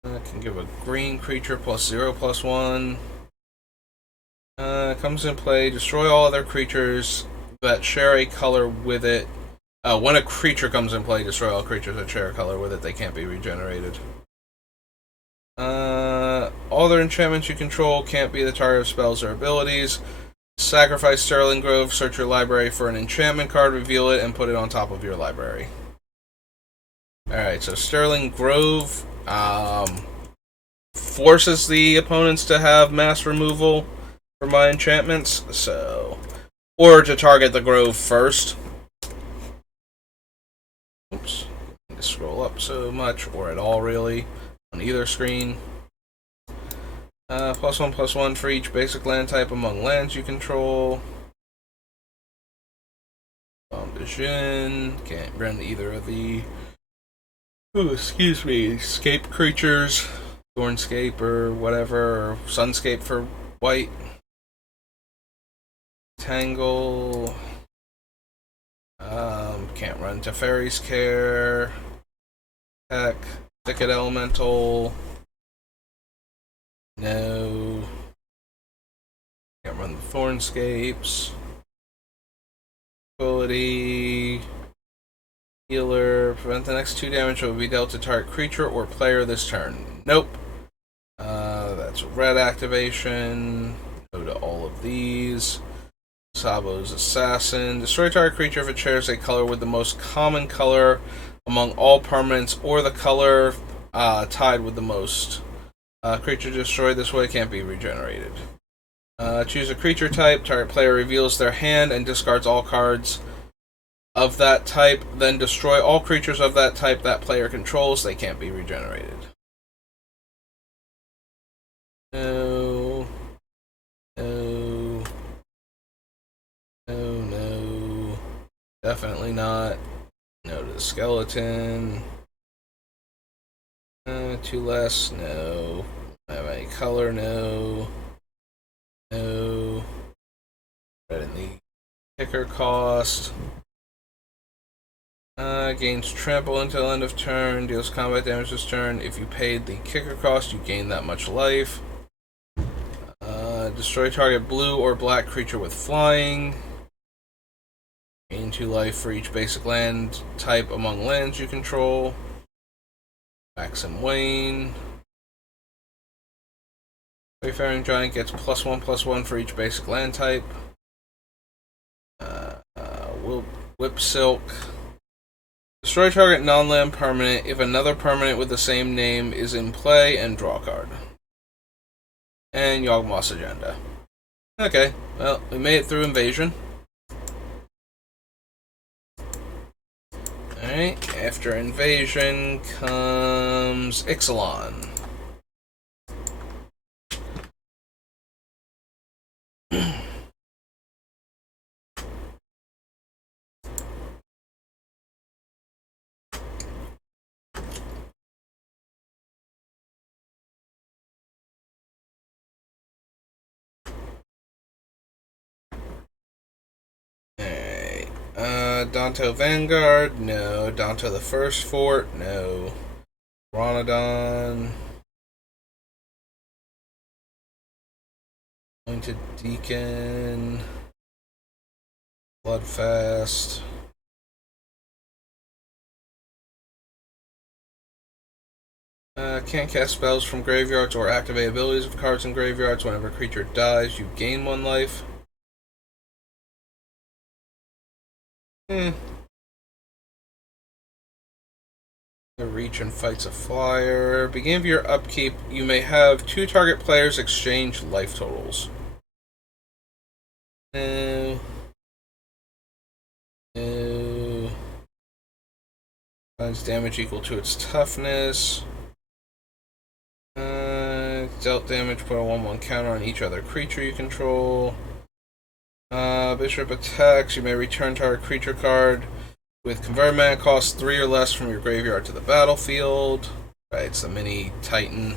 I can give a green creature +0/+1. Comes in play. Destroy all other creatures that share a color with it. When a creature comes in play, destroy all creatures that share a color with it. They can't be regenerated. All other enchantments you control can't be the target of spells or abilities. Sacrifice Sterling Grove, search your library for an enchantment card, reveal it, and put it on top of your library. Alright, so Sterling Grove forces the opponents to have mass removal for my enchantments, so... Or to target the Grove first. Oops. I need to scroll up so much, or at all, really, on either screen. +1/+1 for each basic land type among lands you control. Bombajin. Can't run either of the... escape creatures. Thornscape or whatever, or Sunscape for white. Tangle. Can't run Teferi's Care. Heck. Thicket Elemental. No. Can't run the Thornscapes. Ability. Healer. Prevent the next 2 damage that will be dealt to target creature or player this turn. Nope. That's red activation. Go to all of these. Sabo's Assassin. Destroy target creature if it shares a color with the most common color among all permanents or the color tied with the most. Creature destroyed this way can't be regenerated. Choose a creature type. Target player reveals their hand and discards all cards of that type. Then destroy all creatures of that type that player controls. They can't be regenerated. No. No. No, no. Definitely not. No to the skeleton. 2 less. No. I have any color. No. No. Red in the kicker cost. Gains trample until end of turn. Deals combat damage this turn. If you paid the kicker cost, you gain that much life. Destroy target blue or black creature with flying. Gain 2 life for each basic land type among lands you control. Wax and Wane. Wayfaring Giant gets +1/+1 for each basic land type. Whip Silk. Destroy target non-land permanent if another permanent with the same name is in play and draw a card. And Yawgmoth's Agenda. Okay, well, we made it through Invasion. Alright, after invasion comes Ixalan. Danto Vanguard, no. Danto the First Fort, no. Ronodon. Pointed Deacon. Bloodfast. Can't cast spells from graveyards or activate abilities of cards in graveyards. Whenever a creature dies, you gain 1 life. Reach and fights a flyer. Beginning of your upkeep, you may have 2 target players exchange life totals. No. No. Finds damage equal to its toughness. Dealt damage, put a 1/1 counter on each other creature you control. Bishop attacks, you may return target creature card with convert mana cost 3 or less from your graveyard to the battlefield. Right, it's the mini Titan.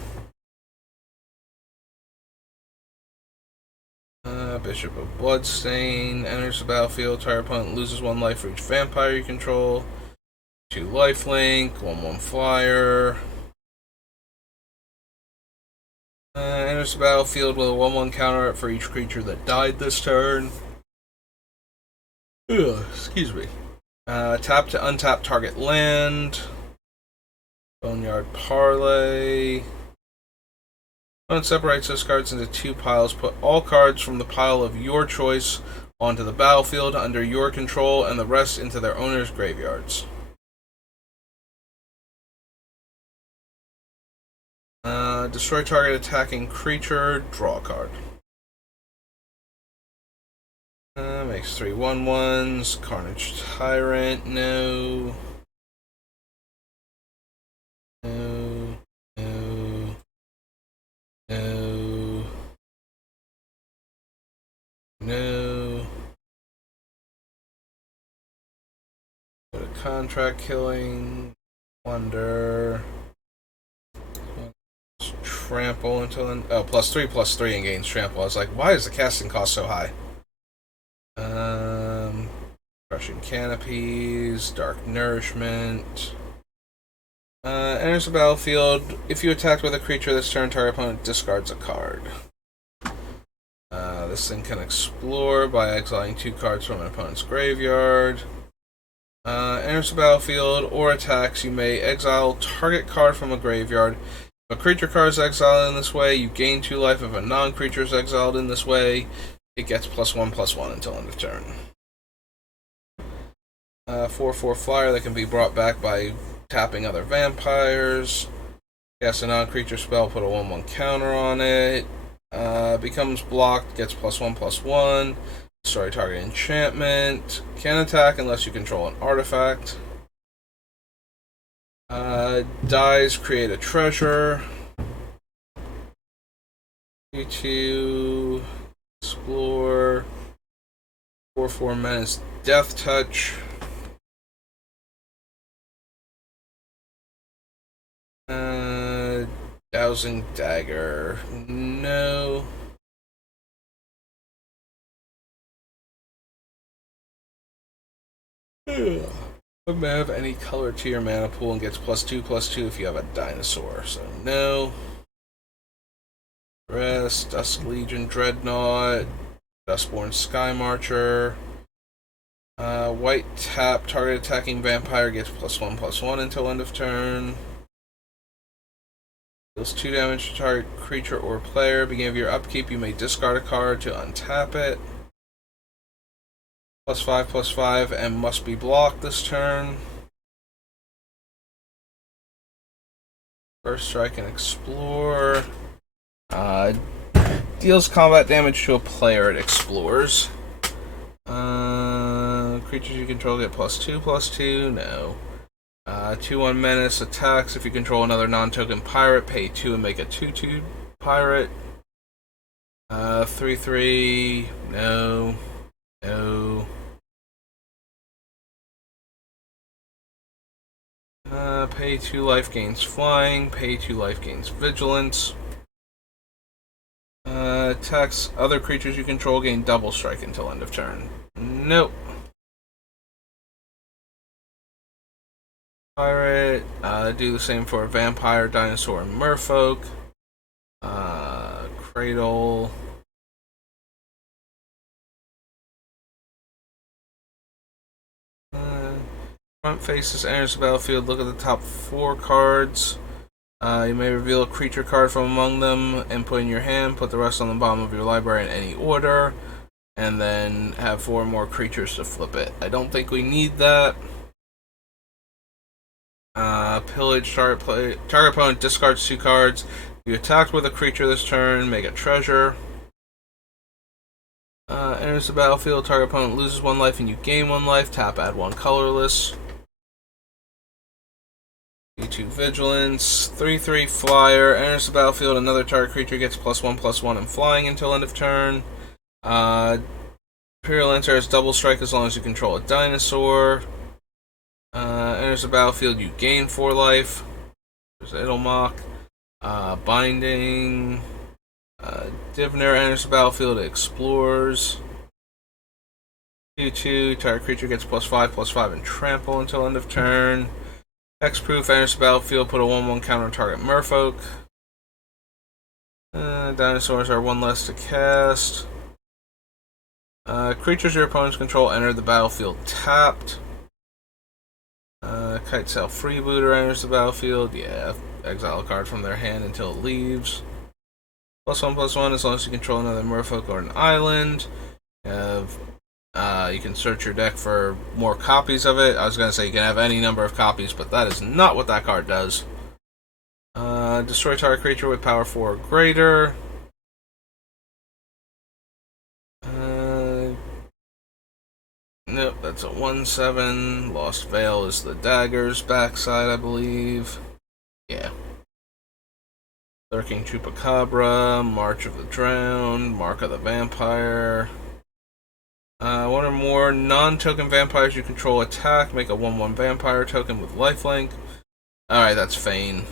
Bishop of Bloodstain enters the battlefield. Target opponent loses 1 life for each vampire you control. 2 lifelink, 1/1 flyer. Enters the battlefield with a 1/1 counter for each creature that died this turn. Excuse me. Tap to untap target land. Boneyard Parlay. Opponent separates those cards into 2 piles. Put all cards from the pile of your choice onto the battlefield under your control and the rest into their owners' graveyards. Destroy target attacking creature. Draw a card. Makes 3 1/1s. Carnage Tyrant. No. No. No. No. No. Go to contract killing. Wonder. Trample until then. Oh, +3/+3 and gains trample. I was like, why is the casting cost so high? Crushing Canopies, Dark Nourishment. Enters the battlefield. If you attack with a creature this turn, target opponent discards a card. This thing can explore by exiling 2 cards from an opponent's graveyard. Enters the battlefield or attacks, you may exile target card from a graveyard. If a creature card is exiled in this way, you gain 2 life. If a non-creature is exiled in this way, it gets +1/+1 until end of turn. 4/4 flyer that can be brought back by tapping other vampires. Cast a non-creature spell, put a 1/1 counter on it. Becomes blocked, gets +1/+1. Destroy target enchantment. Can't attack unless you control an artifact. Dies, create a treasure. 2/2. Explore. 4/4 menace, Death Touch. Dowsing Dagger. No. Doesn't have any color to your mana pool and gets +2/+2 if you have a dinosaur. So no. Rest, Dusk Legion Dreadnought, Dustborn Sky Marcher. White tap, target attacking vampire gets +1/+1 until end of turn. Deals 2 damage to target creature or player. Beginning of your upkeep, you may discard a card to untap it. +5/+5 and must be blocked this turn. First strike and explore. Deals combat damage to a player it explores. Creatures you control get +2/+2. No. 2/1 menace attacks. If you control another non-token pirate, pay 2 and make a 2/2 pirate. 3/3. No. No. Pay 2 life gains flying. Pay 2 life gains vigilance. Attacks other creatures you control gain double strike until end of turn. Nope. Pirate. Do the same for vampire, dinosaur, and merfolk. Cradle. Front faces enters the battlefield. Look at the top 4 cards. You may reveal a creature card from among them and put in your hand. Put the rest on the bottom of your library in any order. And then have 4 more creatures to flip it. I don't think we need that. Pillage. Target opponent discards 2 cards. If you attacked with a creature this turn, make a treasure. Enters the battlefield. Target opponent loses 1 life and you gain 1 life. Tap, add 1 colorless. 2 vigilance. 3/3 flyer. Enters the battlefield. Another target creature gets +1/+1 and flying until end of turn. Imperial Lancer has double strike as long as you control a dinosaur. Enters the battlefield, you gain 4 life. There's Idelmock. Binding. Divner enters the battlefield, it explores. 2/2, target creature gets +5/+5 and trample until end of turn. Hexproof enters the battlefield, put a 1/1 counter on target merfolk. Dinosaurs are 1 less to cast. Creatures your opponents control enter the battlefield tapped. Kite Sail Freebooter enters the battlefield. Yeah, exile a card from their hand until it leaves. +1/+1 as long as you control another merfolk or an island. You can search your deck for more copies of it. I was going to say you can have any number of copies, but that is not what that card does. Destroy target creature with power 4 or greater. Nope, that's a 1/7. Lost Veil is the dagger's backside, I believe. Yeah. Lurking Chupacabra, March of the Drowned, Mark of the Vampire. 1 or more non-token vampires you control attack. Make a 1/1 vampire token with lifelink. Alright, that's Fane.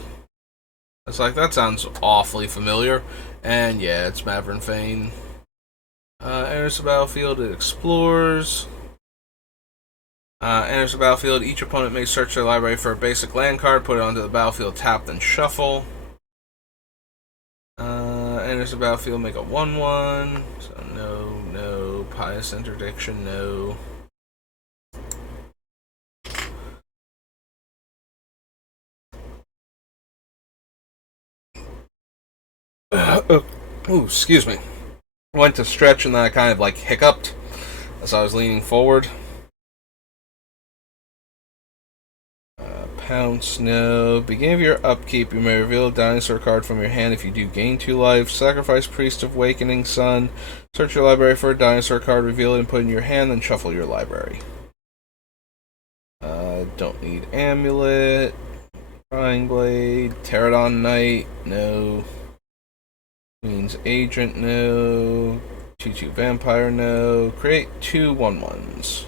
It's like, that sounds awfully familiar. And yeah, it's Maverick Fane. Enters the battlefield, it explores. Enters the battlefield, each opponent may search their library for a basic land card, put it onto the battlefield, tap, then shuffle. Enters the battlefield, make a 1/1. So no. Pious Interdiction, no. Ooh, excuse me. Went to stretch and then I kind of like hiccuped as I was leaning forward. Pounce, no. Beginning of your upkeep, you may reveal a dinosaur card from your hand if you do gain 2 life. Sacrifice Priest of Awakening Sun. Search your library for a dinosaur card, reveal it and put it in your hand, then shuffle your library. Don't need Amulet. Prying Blade. Pterodon Knight, no. Queen's Agent, no. 2/2 Vampire, no. Create 2 1/1s.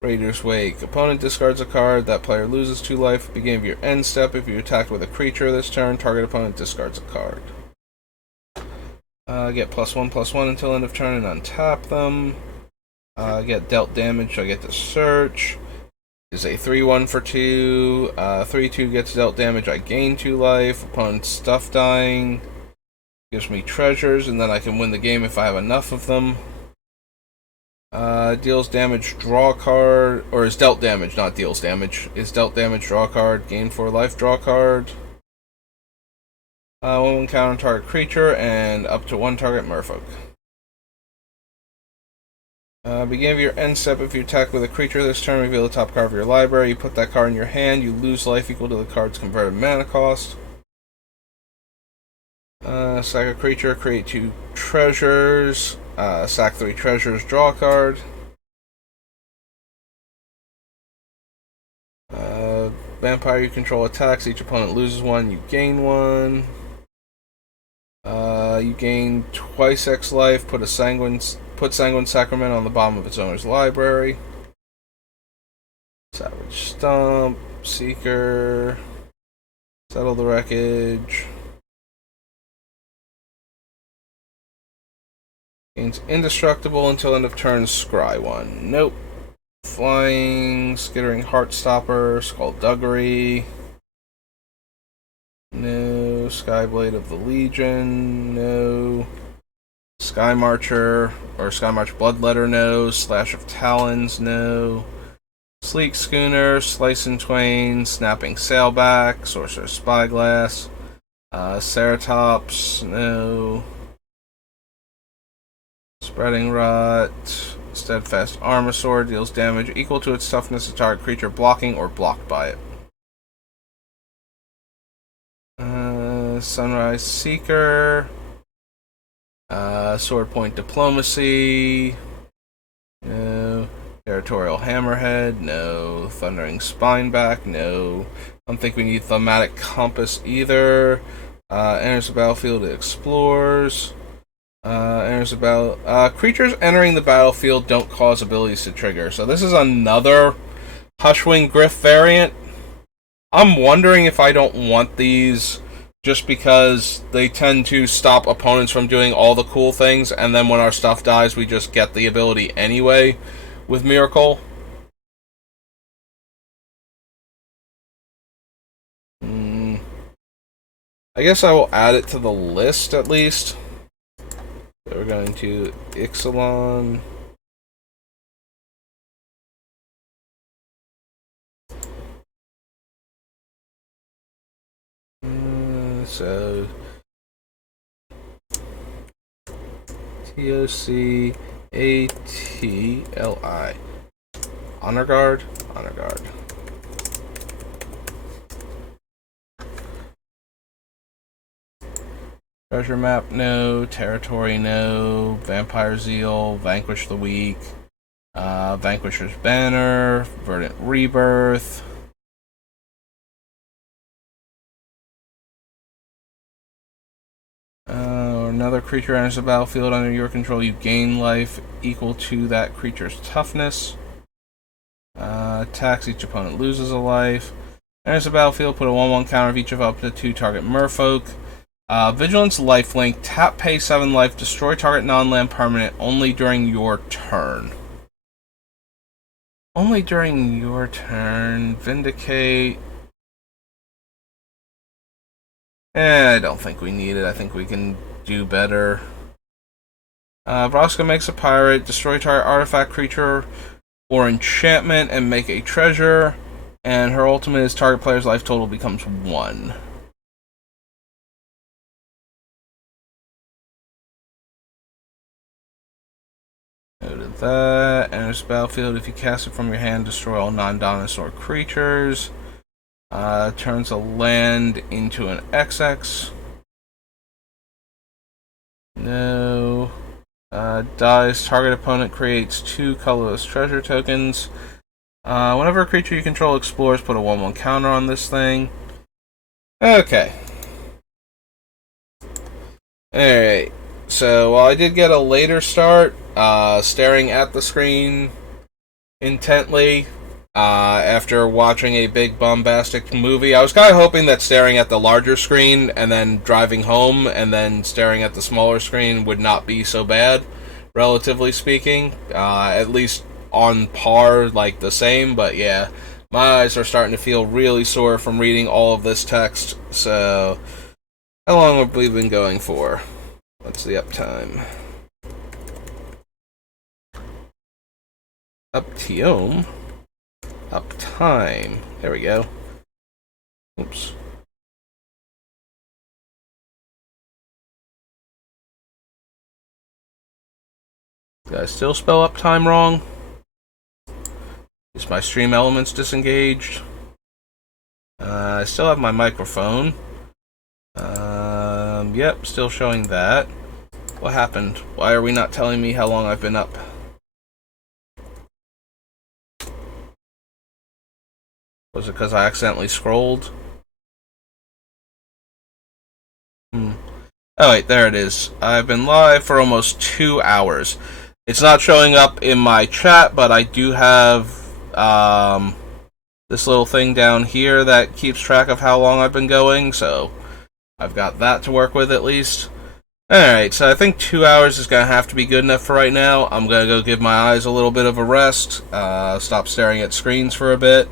Raider's Wake. Opponent discards a card. That player loses 2 life. At the beginning of your end step, if you attack with a creature this turn, target opponent discards a card. Get +1/+1 until end of turn and untap them. Get dealt damage, so I get to search. Is a 3/1 for 2. 3/2 gets dealt damage, I gain 2 life. Opponent's stuff dying. Gives me treasures, and then I can win the game if I have enough of them. Deals damage, draw a card, or is dealt damage, not deals damage. Is dealt damage, draw a card, gain 4 life, draw a card. 1 counter target creature, and up to 1 target merfolk. Beginning of your end step, if you attack with a creature this turn, reveal the top card of your library. You put that card in your hand, you lose life equal to the card's converted mana cost. Sack a creature, create 2 treasures. Sack 3 treasures, draw a card. vampire you control attacks. Each opponent loses one. You gain one. You gain twice X life. Put Sanguine Sacrament on the bottom of its owner's library. Savage Stomp. Seeker. Settle the Wreckage. Gains indestructible until end of turn. Scry one. Nope. Flying. Skittering Heartstopper. Skullduggery. No. Skyblade of the Legion. No. Sky Marcher or Sky March Bloodletter. No. Slash of Talons. No. Sleek Schooner. Slice in Twain. Snapping Sailback. Sorcerer's Spyglass. Ceratops. No. Spreading Rot. Steadfast Armor Sword deals damage equal to its toughness to target creature blocking or blocked by it. Sunrise Seeker. Sword Point Diplomacy. No. Territorial Hammerhead. No. Thundering Spineback. No. I don't think we need Thematic Compass either. Enters the battlefield, it explores. Creatures entering the battlefield don't cause abilities to trigger. So this is another Hushwing Gryff variant. I'm wondering if I don't want these just because they tend to stop opponents from doing all the cool things, and then when our stuff dies, we just get the ability anyway with Myrkul. I guess I will add it to the list at least. So we're going to Ixalan. So TOCATLI. Honor Guard. Honor Guard. Treasure Map, no. Territory, no. Vampire Zeal, Vanquish the Weak. Vanquisher's Banner, Verdant Rebirth. Another creature enters the battlefield under your control. You gain life equal to that creature's toughness. Attacks, each opponent loses a life. Enters the battlefield, put a 1/1 counter of each of up to 2 target merfolk. Vigilance lifelink, tap, pay 7 life, destroy target non-land permanent only during your turn. Only during your turn. Vindicate. I don't think we need it. I think we can do better. Vraska makes a pirate, destroy target artifact, creature, or enchantment, and make a treasure. And her ultimate is target player's life total becomes 1. Noted that. Enters the battlefield. If you cast it from your hand, destroy all non-dinosaur creatures. Turns a land into an XX. No. Dies. Target opponent creates 2 colorless treasure tokens. Whenever a creature you control explores, put a 1/1 counter on this thing. Okay. Alright. So, while I did get a later start, staring at the screen intently, after watching a big bombastic movie, I was kind of hoping that staring at the larger screen and then driving home and then staring at the smaller screen would not be so bad, relatively speaking. At least on par, like the same, but yeah, my eyes are starting to feel really sore from reading all of this text. So, how long have we been going for? What's the uptime? Uptime. Uptime. There we go. Oops. Did I still spell uptime wrong? Is my stream elements disengaged? I still have my microphone. Yep, still showing that. What happened? Why are we not telling me how long I've been up? Was it because I accidentally scrolled? Oh wait, there it is. I've been live for almost 2 hours. It's not showing up in my chat, but I do have this little thing down here that keeps track of how long I've been going, so I've got that to work with at least. Alright, so I think 2 hours is going to have to be good enough for right now. I'm going to go give my eyes a little bit of a rest, stop staring at screens for a bit,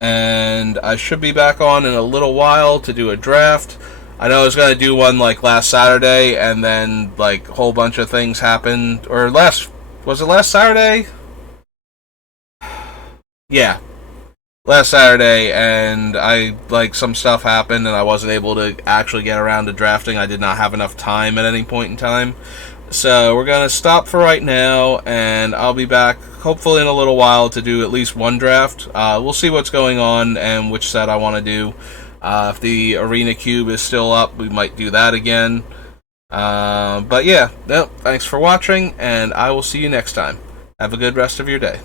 and I should be back on in a little while to do a draft. I know I was going to do one like last Saturday, and then like a whole bunch of things happened, or was it last Saturday? Yeah, last Saturday, and some stuff happened, and I wasn't able to actually get around to drafting. I did not have enough time at any point in time. So we're going to stop for right now, and I'll be back hopefully in a little while to do at least one draft. We'll see what's going on and which set I want to do. If the Arena Cube is still up, we might do that again. But yeah, thanks for watching, and I will see you next time. Have a good rest of your day.